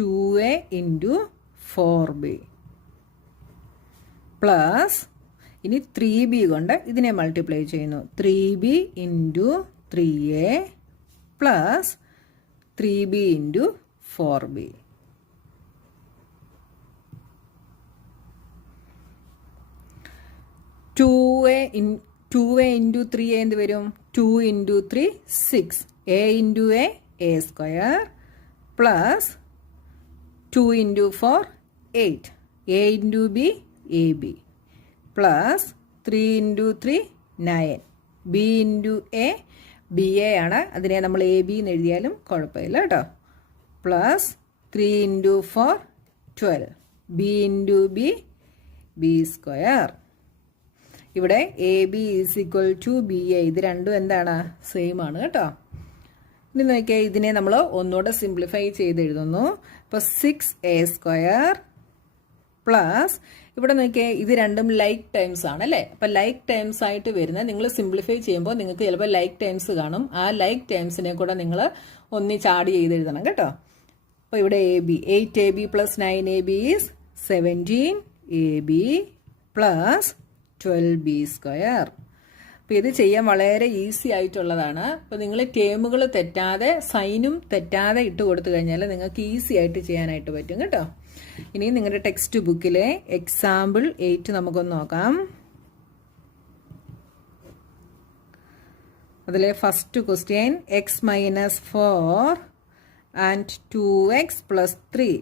2a into 4b plus ഇനി 3b കൊണ്ട് ഇതിനെ മൾട്ടിപ്ലൈ ചെയ്യുന്നു. 3b into 3a plus 3b into 4b. Two A into 3a എന്ത് വരും? 2 into 3 6. a into a square plus 2 into 4 8. a into b ab പ്ലസ് 3 into 3 9. b into a B A ആണ്, അതിനെ നമ്മൾ എ ബി എന്ന് എഴുതിയാലും കുഴപ്പമില്ല കേട്ടോ. Plus 3 into 4 12. b into B B square. ഇവിടെ A B is equal to B A. ഇത് രണ്ടും എന്താണ്? സെയിം ആണ് കേട്ടോ. ഇനി നോക്കിയാൽ ഇതിനെ നമ്മൾ ഒന്നുകൂടെ സിംപ്ലിഫൈ ചെയ്ത് എഴുതുന്നു. അപ്പോൾ 6a സ്ക്വയർ പ്ലസ് ഇവിടെ നോക്കിയാൽ ഇത് രണ്ടും ലൈക്ക് ടൈംസ് ആണ് അല്ലേ. അപ്പം ലൈക്ക് ടൈംസ് ആയിട്ട് വരുന്നത് നിങ്ങൾ സിംപ്ലിഫൈ ചെയ്യുമ്പോൾ നിങ്ങൾക്ക് ചിലപ്പോൾ ലൈക്ക് ടൈംസ് കാണും. ആ ലൈക്ക് ടൈംസിനെ കൂടെ നിങ്ങൾ ഒന്നിച്ച് ആഡ് ചെയ്ത് എഴുതണം കേട്ടോ. അപ്പോൾ ഇവിടെ A B 8ab + 9ab is 17ab plus 12b square. അപ്പോൾ ഇത് ചെയ്യാൻ വളരെ ഈസി ആയിട്ടുള്ളതാണ്. അപ്പോൾ നിങ്ങൾ ടേമുകൾ തെറ്റാതെ സൈനും തെറ്റാതെ ഇട്ട് കൊടുത്തു കഴിഞ്ഞാൽ നിങ്ങൾക്ക് ഈസി ആയിട്ട് ചെയ്യാനായിട്ട് പറ്റും കേട്ടോ. ഇനി നിങ്ങളുടെ ടെക്സ്റ്റ് ബുക്കിലെ എക്സാമ്പിൾ 8 നമുക്കൊന്ന് നോക്കാം. അതിലെ first question x - 4 and 2x + 3.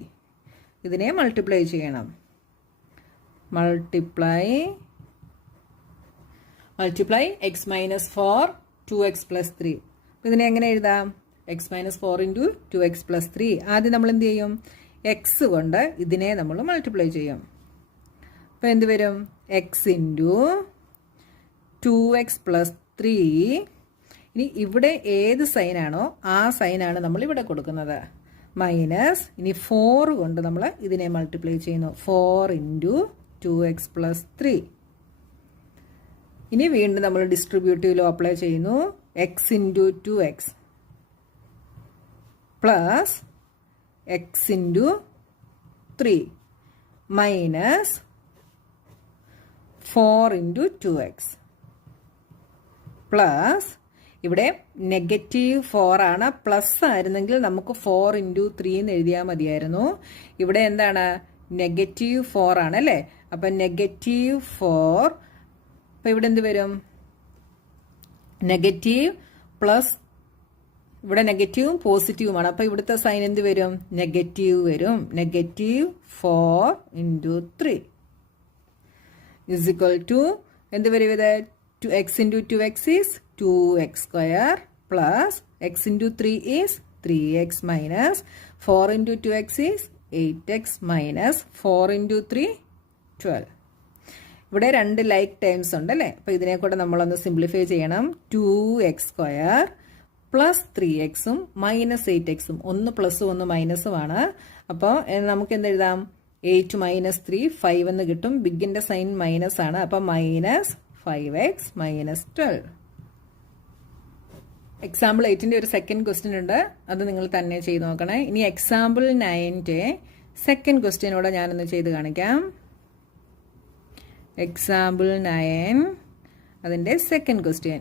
ഇതിനെ മൾട്ടിപ്ലൈ ചെയ്യണം. Multiply x - 4 2x + 3. ഇതിനെ എങ്ങനെ എഴുതാം? x - 4 into 2x + 3. ആദ്യം നമ്മൾ എന്ത് ചെയ്യും? എക്സ് കൊണ്ട് ഇതിനെ നമ്മൾ മൾട്ടിപ്ലൈ ചെയ്യും. അപ്പോൾ എന്ത് വരും? X into 2x + 3. ഇനി ഇവിടെ ഏത് സൈനാണോ ആ സൈനാണ് നമ്മൾ ഇവിടെ കൊടുക്കുന്നത്. മൈനസ് ഇനി 4 കൊണ്ട് നമ്മൾ ഇതിനെ മൾട്ടിപ്ലൈ ചെയ്യുന്നു. 4 ഇൻറ്റു 2x + 3. ഇനി വീണ്ടും നമ്മൾ ഡിസ്ട്രിബ്യൂട്ടീവ് ലോ അപ്ലൈ ചെയ്യുന്നു. X into 2x plus x into 3 minus 4 into 2x plus ഇവിടെ -4 ആണ്. പ്ലസ് ആയിരുന്നെങ്കിൽ നമുക്ക് 4 ഇൻറ്റു 3 എന്ന് എഴുതിയാൽ മതിയായിരുന്നു. ഇവിടെ എന്താണ്? -4 ആണ് അല്ലേ. അപ്പം -4. അപ്പോൾ ഇവിടെ എന്ത് വരും? നെഗറ്റീവ് പ്ലസ് ഇവിടെ നെഗറ്റീവും പോസിറ്റീവുമാണ്. അപ്പോൾ ഇവിടുത്തെ സൈൻ എന്ത് വരും? നെഗറ്റീവ് വരും. -4 ഇൻറ്റു 3 ഇസ് ഈക്വൽ ടു എന്ത് വരും? ഇത് x into 2x is 2x square plus x into 3 is 3x minus 4 into 2x is 8x minus 4 into 3 12. ഇവിടെ രണ്ട് ലൈക്ക് ടൈംസ് ഉണ്ട് അല്ലേ. അപ്പോൾ ഇതിനെ കൂടെ നമ്മളൊന്ന് സിംപ്ലിഫൈ ചെയ്യണം. 2x square plus 3x minus 8x. ഒന്ന് പ്ലസും ഒന്ന് മൈനസുമാണ്. അപ്പോൾ നമുക്ക് എന്ത് എഴുതാം? 8 മൈനസ് 3 5 എന്ന് കിട്ടും. ബിഗിൻ്റെ സൈൻ മൈനസ് ആണ്. അപ്പോൾ -5x മൈനസ് 12. എക്സാമ്പിൾ 8ൻ്റെ ഒരു സെക്കൻഡ് ക്വസ്റ്റ്യൻ ഉണ്ട്, അത് നിങ്ങൾ തന്നെ ചെയ്ത് നോക്കണേ. ഇനി എക്സാമ്പിൾ 9ൻ്റെ സെക്കൻഡ് ക്വസ്റ്റ്യനോടെ ഞാനൊന്ന് ചെയ്ത് കാണിക്കാം. എക്സാമ്പിൾ 9 അതിൻ്റെ second question,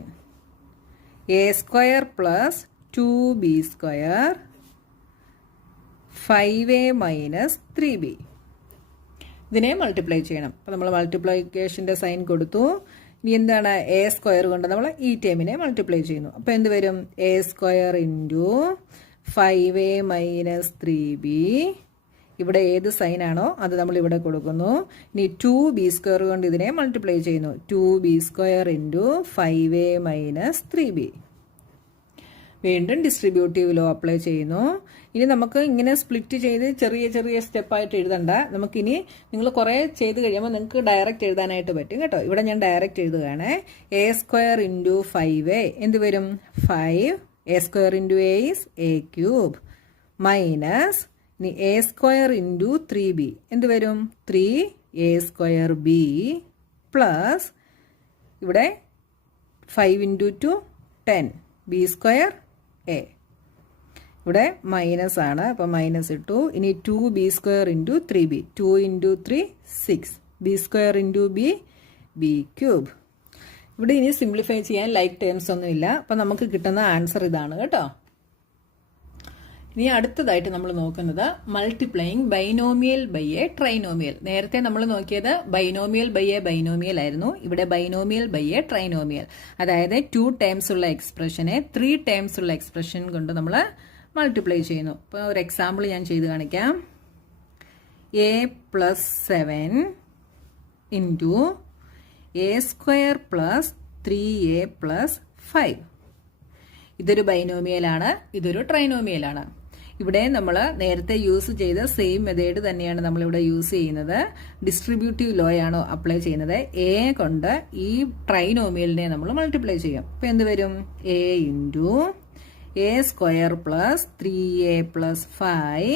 a² + 2b² 5a - 3b. ഇതിനെ മൾട്ടിപ്ലൈ ചെയ്യണം. അപ്പോൾ നമ്മൾ മൾട്ടിപ്ലിക്കേഷൻ്റെ സൈൻ കൊടുത്തു. ഇനി എന്താണ്, a² കൊണ്ട് നമ്മൾ ഈ ടേമിനെ മൾട്ടിപ്ലൈ ചെയ്യുന്നു. അപ്പോൾ എന്ത് വരും, a² × 5a - 3b. ഇവിടെ ഏത് സൈനാണോ അത് നമ്മൾ ഇവിടെ കൊടുക്കുന്നു. ഇനി 2b² കൊണ്ട് ഇതിനെ മൾട്ടിപ്ലൈ ചെയ്യുന്നു. 2b² × 5a - 3b. വീണ്ടും ഡിസ്ട്രിബ്യൂട്ടീവ് ലോ അപ്ലൈ ചെയ്യുന്നു. ഇനി നമുക്ക് ഇങ്ങനെ സ്പ്ലിറ്റ് ചെയ്ത് ചെറിയ ചെറിയ സ്റ്റെപ്പായിട്ട് എഴുതണ്ട. നമുക്കിനി നിങ്ങൾ കുറേ ചെയ്ത് കഴിയുമ്പോൾ നിങ്ങൾക്ക് ഡയറക്റ്റ് എഴുതാനായിട്ട് പറ്റും കേട്ടോ. ഇവിടെ ഞാൻ ഡയറക്റ്റ് എഴുതുകയാണ്. a² × 5a എന്ത് വരും, 5. a² × a is a³ minus ഇനി a² × 3b എന്ത് വരും, 3a²b പ്ലസ് ഇവിടെ 5 × 2 10 b² a. ഇവിടെ മൈനസ് ആണ്, അപ്പോൾ മൈനസ് ഇട്ടു. ഇനി 2b² × 3b 2 × 3 6 b² × b b³. ഇവിടെ ഇനി സിംപ്ലിഫൈ ചെയ്യാൻ ലൈക്ക് ടേംസ് ഒന്നുമില്ല. അപ്പോൾ നമുക്ക് കിട്ടുന്ന ആൻസർ ഇതാണ് കേട്ടോ. ഇനി അടുത്തതായിട്ട് നമ്മൾ നോക്കുന്നത് multiplying binomial by a trinomial. നേരത്തെ നമ്മൾ നോക്കിയത് ബൈനോമിയൽ ബൈ എ ബൈനോമിയൽ ആയിരുന്നു. ഇവിടെ ബൈനോമിയൽ ബൈ എ ട്രൈനോമിയൽ, അതായത് 2 ടേംസ് ഉള്ള എക്സ്പ്രഷനെ 3 ടേംസ് ഉള്ള എക്സ്പ്രഷൻ കൊണ്ട് നമ്മൾ മൾട്ടിപ്ലൈ ചെയ്യുന്നു. ഇപ്പോൾ ഒരു എക്സാമ്പിൾ ഞാൻ ചെയ്ത് കാണിക്കാം. a + 7 × a² + 3a + 5. ഇതൊരു ബൈനോമിയലാണ്, ഇതൊരു ട്രൈനോമിയലാണ്. ഇവിടെ നമ്മൾ നേരത്തെ യൂസ് ചെയ്ത സെയിം മെത്തേഡ് തന്നെയാണ് നമ്മളിവിടെ യൂസ് ചെയ്യുന്നത്. ഡിസ്ട്രിബ്യൂട്ടീവ് ലോ ആണ് അപ്ലൈ ചെയ്യുന്നത്. എ കൊണ്ട് ഈ ട്രൈനോമിയലിനെ നമ്മൾ മൾട്ടിപ്ലൈ ചെയ്യും. അപ്പോൾ എന്ത് വരും, a × a² + 3a + 5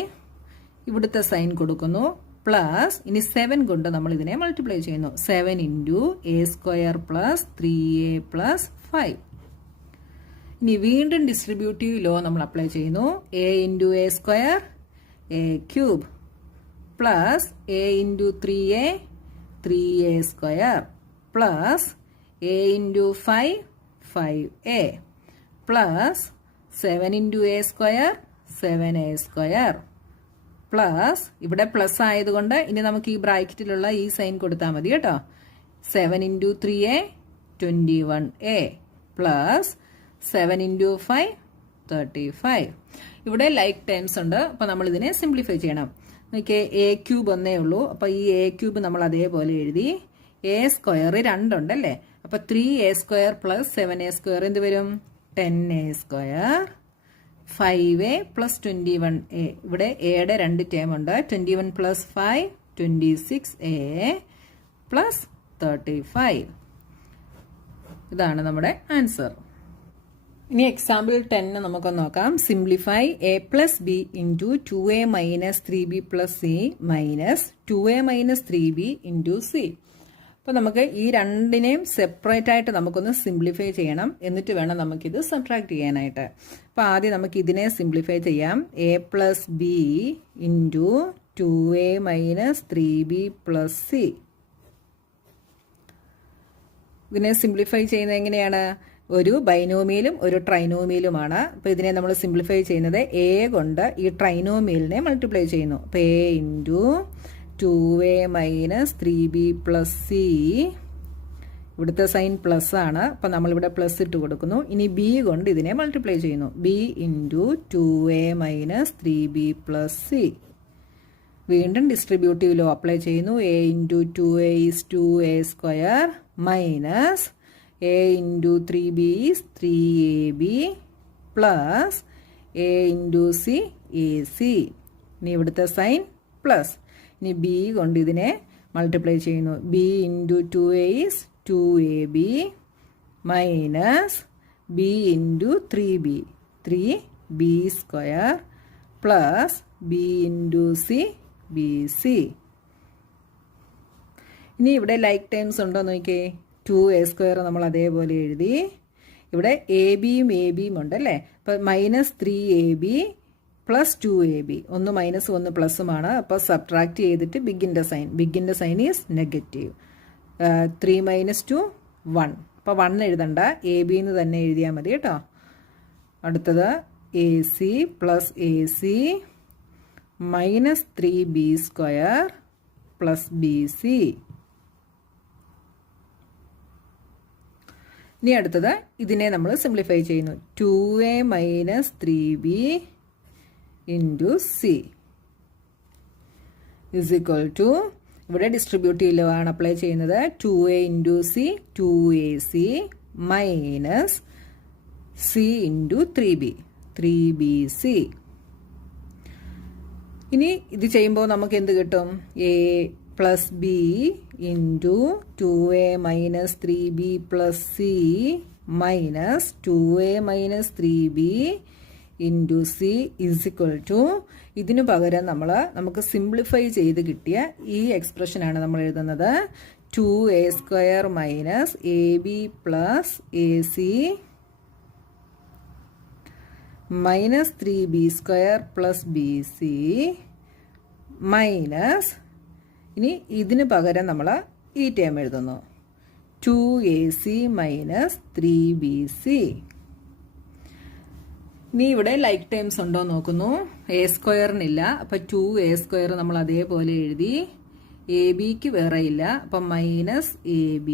ഇവിടുത്തെ സൈൻ കൊടുക്കുന്നു പ്ലസ് ഇനി 7 കൊണ്ട് നമ്മൾ ഇതിനെ മൾട്ടിപ്ലൈ ചെയ്യുന്നു. 7 × a² + 3a + 5. ഇനി വീണ്ടും ഡിസ്ട്രിബ്യൂട്ടീവ് ലോ നമ്മൾ അപ്ലൈ ചെയ്യുന്നു. a × a² a³ plus a × 3a 3a² plus a × 5 5a plus 7 × a² 7a² plus ഇവിടെ പ്ലസ് ആയതുകൊണ്ട് ഇനി നമുക്ക് ഈ ബ്രാക്കറ്റിലുള്ള ഈ സൈൻ കൊടുത്താൽ മതി കേട്ടോ. 7 × 3a 21a പ്ലസ് 7 × 5 35. ഇവിടെ ലൈക്ക് ടേംസ് ഉണ്ട്. അപ്പോൾ നമ്മൾ ഇതിനെ സിംപ്ലിഫൈ ചെയ്യണം. നോക്കിയേ, a³ ഒന്നേ ഉള്ളൂ. അപ്പോൾ ഈ a³ നമ്മൾ അതേപോലെ എഴുതി. a² 2 ഉണ്ടല്ലേ, അപ്പോൾ 3a² + 7a² എന്ത് വരും, 10a². 5a + 21a. ഇവിടെ എയുടെ 2 ടേം ഉണ്ട്. 21 + 5 26a + 35. ഇതാണ് നമ്മുടെ ആൻസർ. ഇനി എക്സാമ്പിൾ 10 നമുക്കൊന്ന് നോക്കാം. Simplify a + b × 2a - 3b + c minus 2a - 3b × c. അപ്പോൾ നമുക്ക് ഈ രണ്ടിനെയും സെപ്പറേറ്റ് ആയിട്ട് നമുക്കൊന്ന് സിംപ്ലിഫൈ ചെയ്യണം. എന്നിട്ട് വേണം നമുക്കിത് സബ്ട്രാക്ട് ചെയ്യാനായിട്ട്. അപ്പോൾ ആദ്യം നമുക്ക് ഇതിനെ സിംപ്ലിഫൈ ചെയ്യാം. a + b × 2a - 3b + c. ഇതിനെ സിംപ്ലിഫൈ ചെയ്യുന്നത് എങ്ങനെയാണ്, ഒരു ബൈനോമിയലും ഒരു ട്രൈനോമിയലുമാണ്. അപ്പോൾ ഇതിനെ നമ്മൾ സിംപ്ലിഫൈ ചെയ്യുന്നത് a കൊണ്ട് ഈ ട്രൈനോമിയലിനെ മൾട്ടിപ്ലൈ ചെയ്യുന്നു. അപ്പോൾ a × 2a - 3b + c. ഇവിടുത്തെ സൈൻ പ്ലസ് ആണ്, അപ്പോൾ നമ്മളിവിടെ പ്ലസ് ഇട്ട് കൊടുക്കുന്നു. ഇനി b കൊണ്ട് ഇതിനെ മൾട്ടിപ്ലൈ ചെയ്യുന്നു. b × 2a - 3b + c. വീണ്ടും ഡിസ്ട്രിബ്യൂട്ടീവ് ലോ അപ്ലൈ ചെയ്യുന്നു. a × 2a is 2a² minus a × 3b is 3ab plus a × c ac. ഇനി ഇവിടുത്തെ സൈൻ പ്ലസ്. ഇനി b കൊണ്ട് ഇതിനെ മൾട്ടിപ്ലൈ ചെയ്യുന്നു. b × 2a is 2ab minus b × 3b 3b² plus b × c bc. ഇനി ഇവിടെ like terms ഉണ്ടോ നോക്കിയേ. 2a² നമ്മൾ അതേപോലെ എഴുതി. ഇവിടെ എ ബിയും ഉണ്ട് അല്ലേ. അപ്പോൾ -3ab + 2ab, ഒന്ന് മൈനസ് ഒന്ന് പ്ലസുമാണ്. അപ്പോൾ സബ്ട്രാക്ട് ചെയ്തിട്ട് ബിഗിൻ്റെ സൈൻ ഈസ് നെഗറ്റീവ്. 3 - 2 1. അപ്പോൾ 1 എഴുതണ്ട, എ ബി എന്ന് തന്നെ എഴുതിയാൽ മതി കേട്ടോ. അടുത്തത് AC + AC -3b² + BC. ഇനി അടുത്തത് ഇതിനെ നമ്മൾ സിംപ്ലിഫൈ ചെയ്യുന്നു. 2a - 3b × C = ഇവിടെ ഡിസ്ട്രിബ്യൂട്ടീവ് ലോ ആണ് അപ്ലൈ ചെയ്യുന്നത്. 2a × C 2ac - C × 3b 3bc. ഇനി ഇത് ചെയ്യുമ്പോൾ നമുക്ക് എന്ത് കിട്ടും? a + b × 2a - 3b + C -2a - 3b × C = ഇതിനു പകരം നമുക്ക് സിംപ്ലിഫൈ ചെയ്ത് കിട്ടിയ ഈ എക്സ്പ്രഷനാണ് നമ്മൾ എഴുതുന്നത്. 2a² - ab + ac -3b² + bc ഇനി ഇതിന് പകരം നമ്മൾ ഈ ടേം എഴുതുന്നു. 2ac - 3bc. ഇനി ഇവിടെ ലൈക്ക് ടേംസ് ഉണ്ടോ നോക്കുന്നു. a²-നില്ല, അപ്പം 2a² നമ്മൾ അതേപോലെ എഴുതി. എ ബിക്ക് വേറെ ഇല്ല, അപ്പം -ab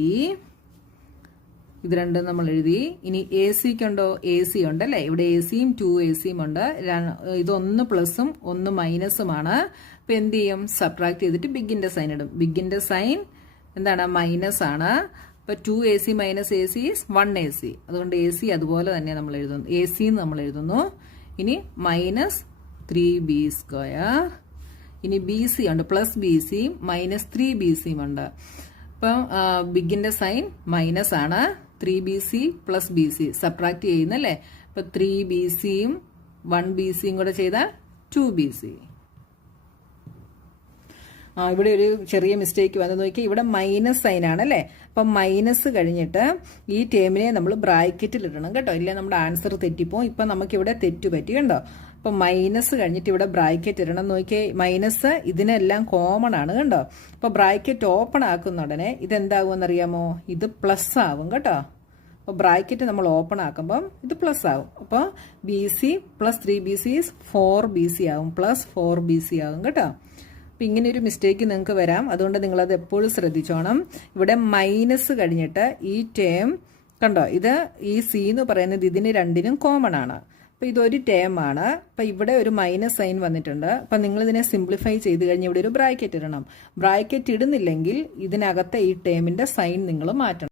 ഇത് രണ്ടും നമ്മൾ എഴുതി. ഇനി എ സിക്കുണ്ടോ? എ സി ഉണ്ടല്ലേ. ഇവിടെ എ സിയും 2ac ഉണ്ട്. ഇതൊന്ന് പ്ലസും ഒന്ന് മൈനസുമാണ്. അപ്പം എന്ത് ചെയ്യും? സബ്ട്രാക്ട് ചെയ്തിട്ട് ബിഗിൻ്റെ സൈൻ ഇടും. ബിഗിൻ്റെ സൈൻ എന്താണ്? മൈനസ് ആണ്. അപ്പോൾ 2ac - ac ഈസ് 1ac. അതുകൊണ്ട് എ സി അതുപോലെ തന്നെ നമ്മൾ എഴുതുന്നു. എ സി എന്ന് നമ്മൾ എഴുതുന്നു. ഇനി -3b². ഇനി ബി സി ഉണ്ട്, +bc -3bc ഉണ്ട്. അപ്പം ബിഗിൻ്റെ സൈൻ മൈനസ് ആണ്. 3bc + bc subtract ചെയ്യുന്നല്ലേ. അപ്പം 3bcയും 1bcയും കൂടെ ചെയ്താൽ 2bc. ഇവിടെ ഒരു ചെറിയ മിസ്റ്റേക്ക് വന്നു നോക്കി. ഇവിടെ മൈനസ് സൈൻ ആണല്ലേ. അപ്പം മൈനസ് കഴിഞ്ഞിട്ട് ഈ ടേമിനെ നമ്മൾ ബ്രാക്കറ്റിൽ ഇടണം കേട്ടോ, ഇല്ല നമ്മുടെ ആൻസർ തെറ്റിപ്പോവും. ഇപ്പം നമുക്കിവിടെ തെറ്റുപറ്റി കണ്ടോ. അപ്പം മൈനസ് കഴിഞ്ഞിട്ട് ഇവിടെ ബ്രാക്കറ്റ് ഇടണം. നോക്കിയേ, മൈനസ് ഇതിനെല്ലാം കോമൺ ആണ് കണ്ടോ. അപ്പോൾ ബ്രാക്കറ്റ് ഓപ്പൺ ആക്കുന്ന ഉടനെ ഇതെന്താകുമെന്നറിയാമോ? ഇത് പ്ലസ് ആവും കേട്ടോ. അപ്പോൾ ബ്രാക്കറ്റ് നമ്മൾ ഓപ്പൺ ആക്കുമ്പം ഇത് പ്ലസ് ആവും. അപ്പോൾ BC + 3bc 4bc ആവും, +4bc ആവും കേട്ടോ. അപ്പം ഇങ്ങനെ ഒരു മിസ്റ്റേക്ക് നിങ്ങൾക്ക് വരാം, അതുകൊണ്ട് നിങ്ങളത് എപ്പോഴും ശ്രദ്ധിച്ചോണം. ഇവിടെ മൈനസ് കഴിഞ്ഞിട്ട് ഈ ടേം കണ്ടോ, ഇത് ഈ സി എന്ന് പറയുന്നത് ഇതിന് രണ്ടിനും കോമൺ ആണ്. അപ്പോൾ ഇതൊരു ടേം ആണ്. അപ്പം ഇവിടെ ഒരു മൈനസ് സൈൻ വന്നിട്ടുണ്ട്. അപ്പം നിങ്ങളിതിനെ സിംപ്ലിഫൈ ചെയ്ത് കഴിഞ്ഞ് ഇവിടെ ഒരു ബ്രാക്കറ്റ് ഇടണം. ബ്രാക്കറ്റ് ഇടുന്നില്ലെങ്കിൽ ഇതിനകത്തെ ഈ ടേമിൻ്റെ സൈൻ നിങ്ങൾ മാറ്റണം.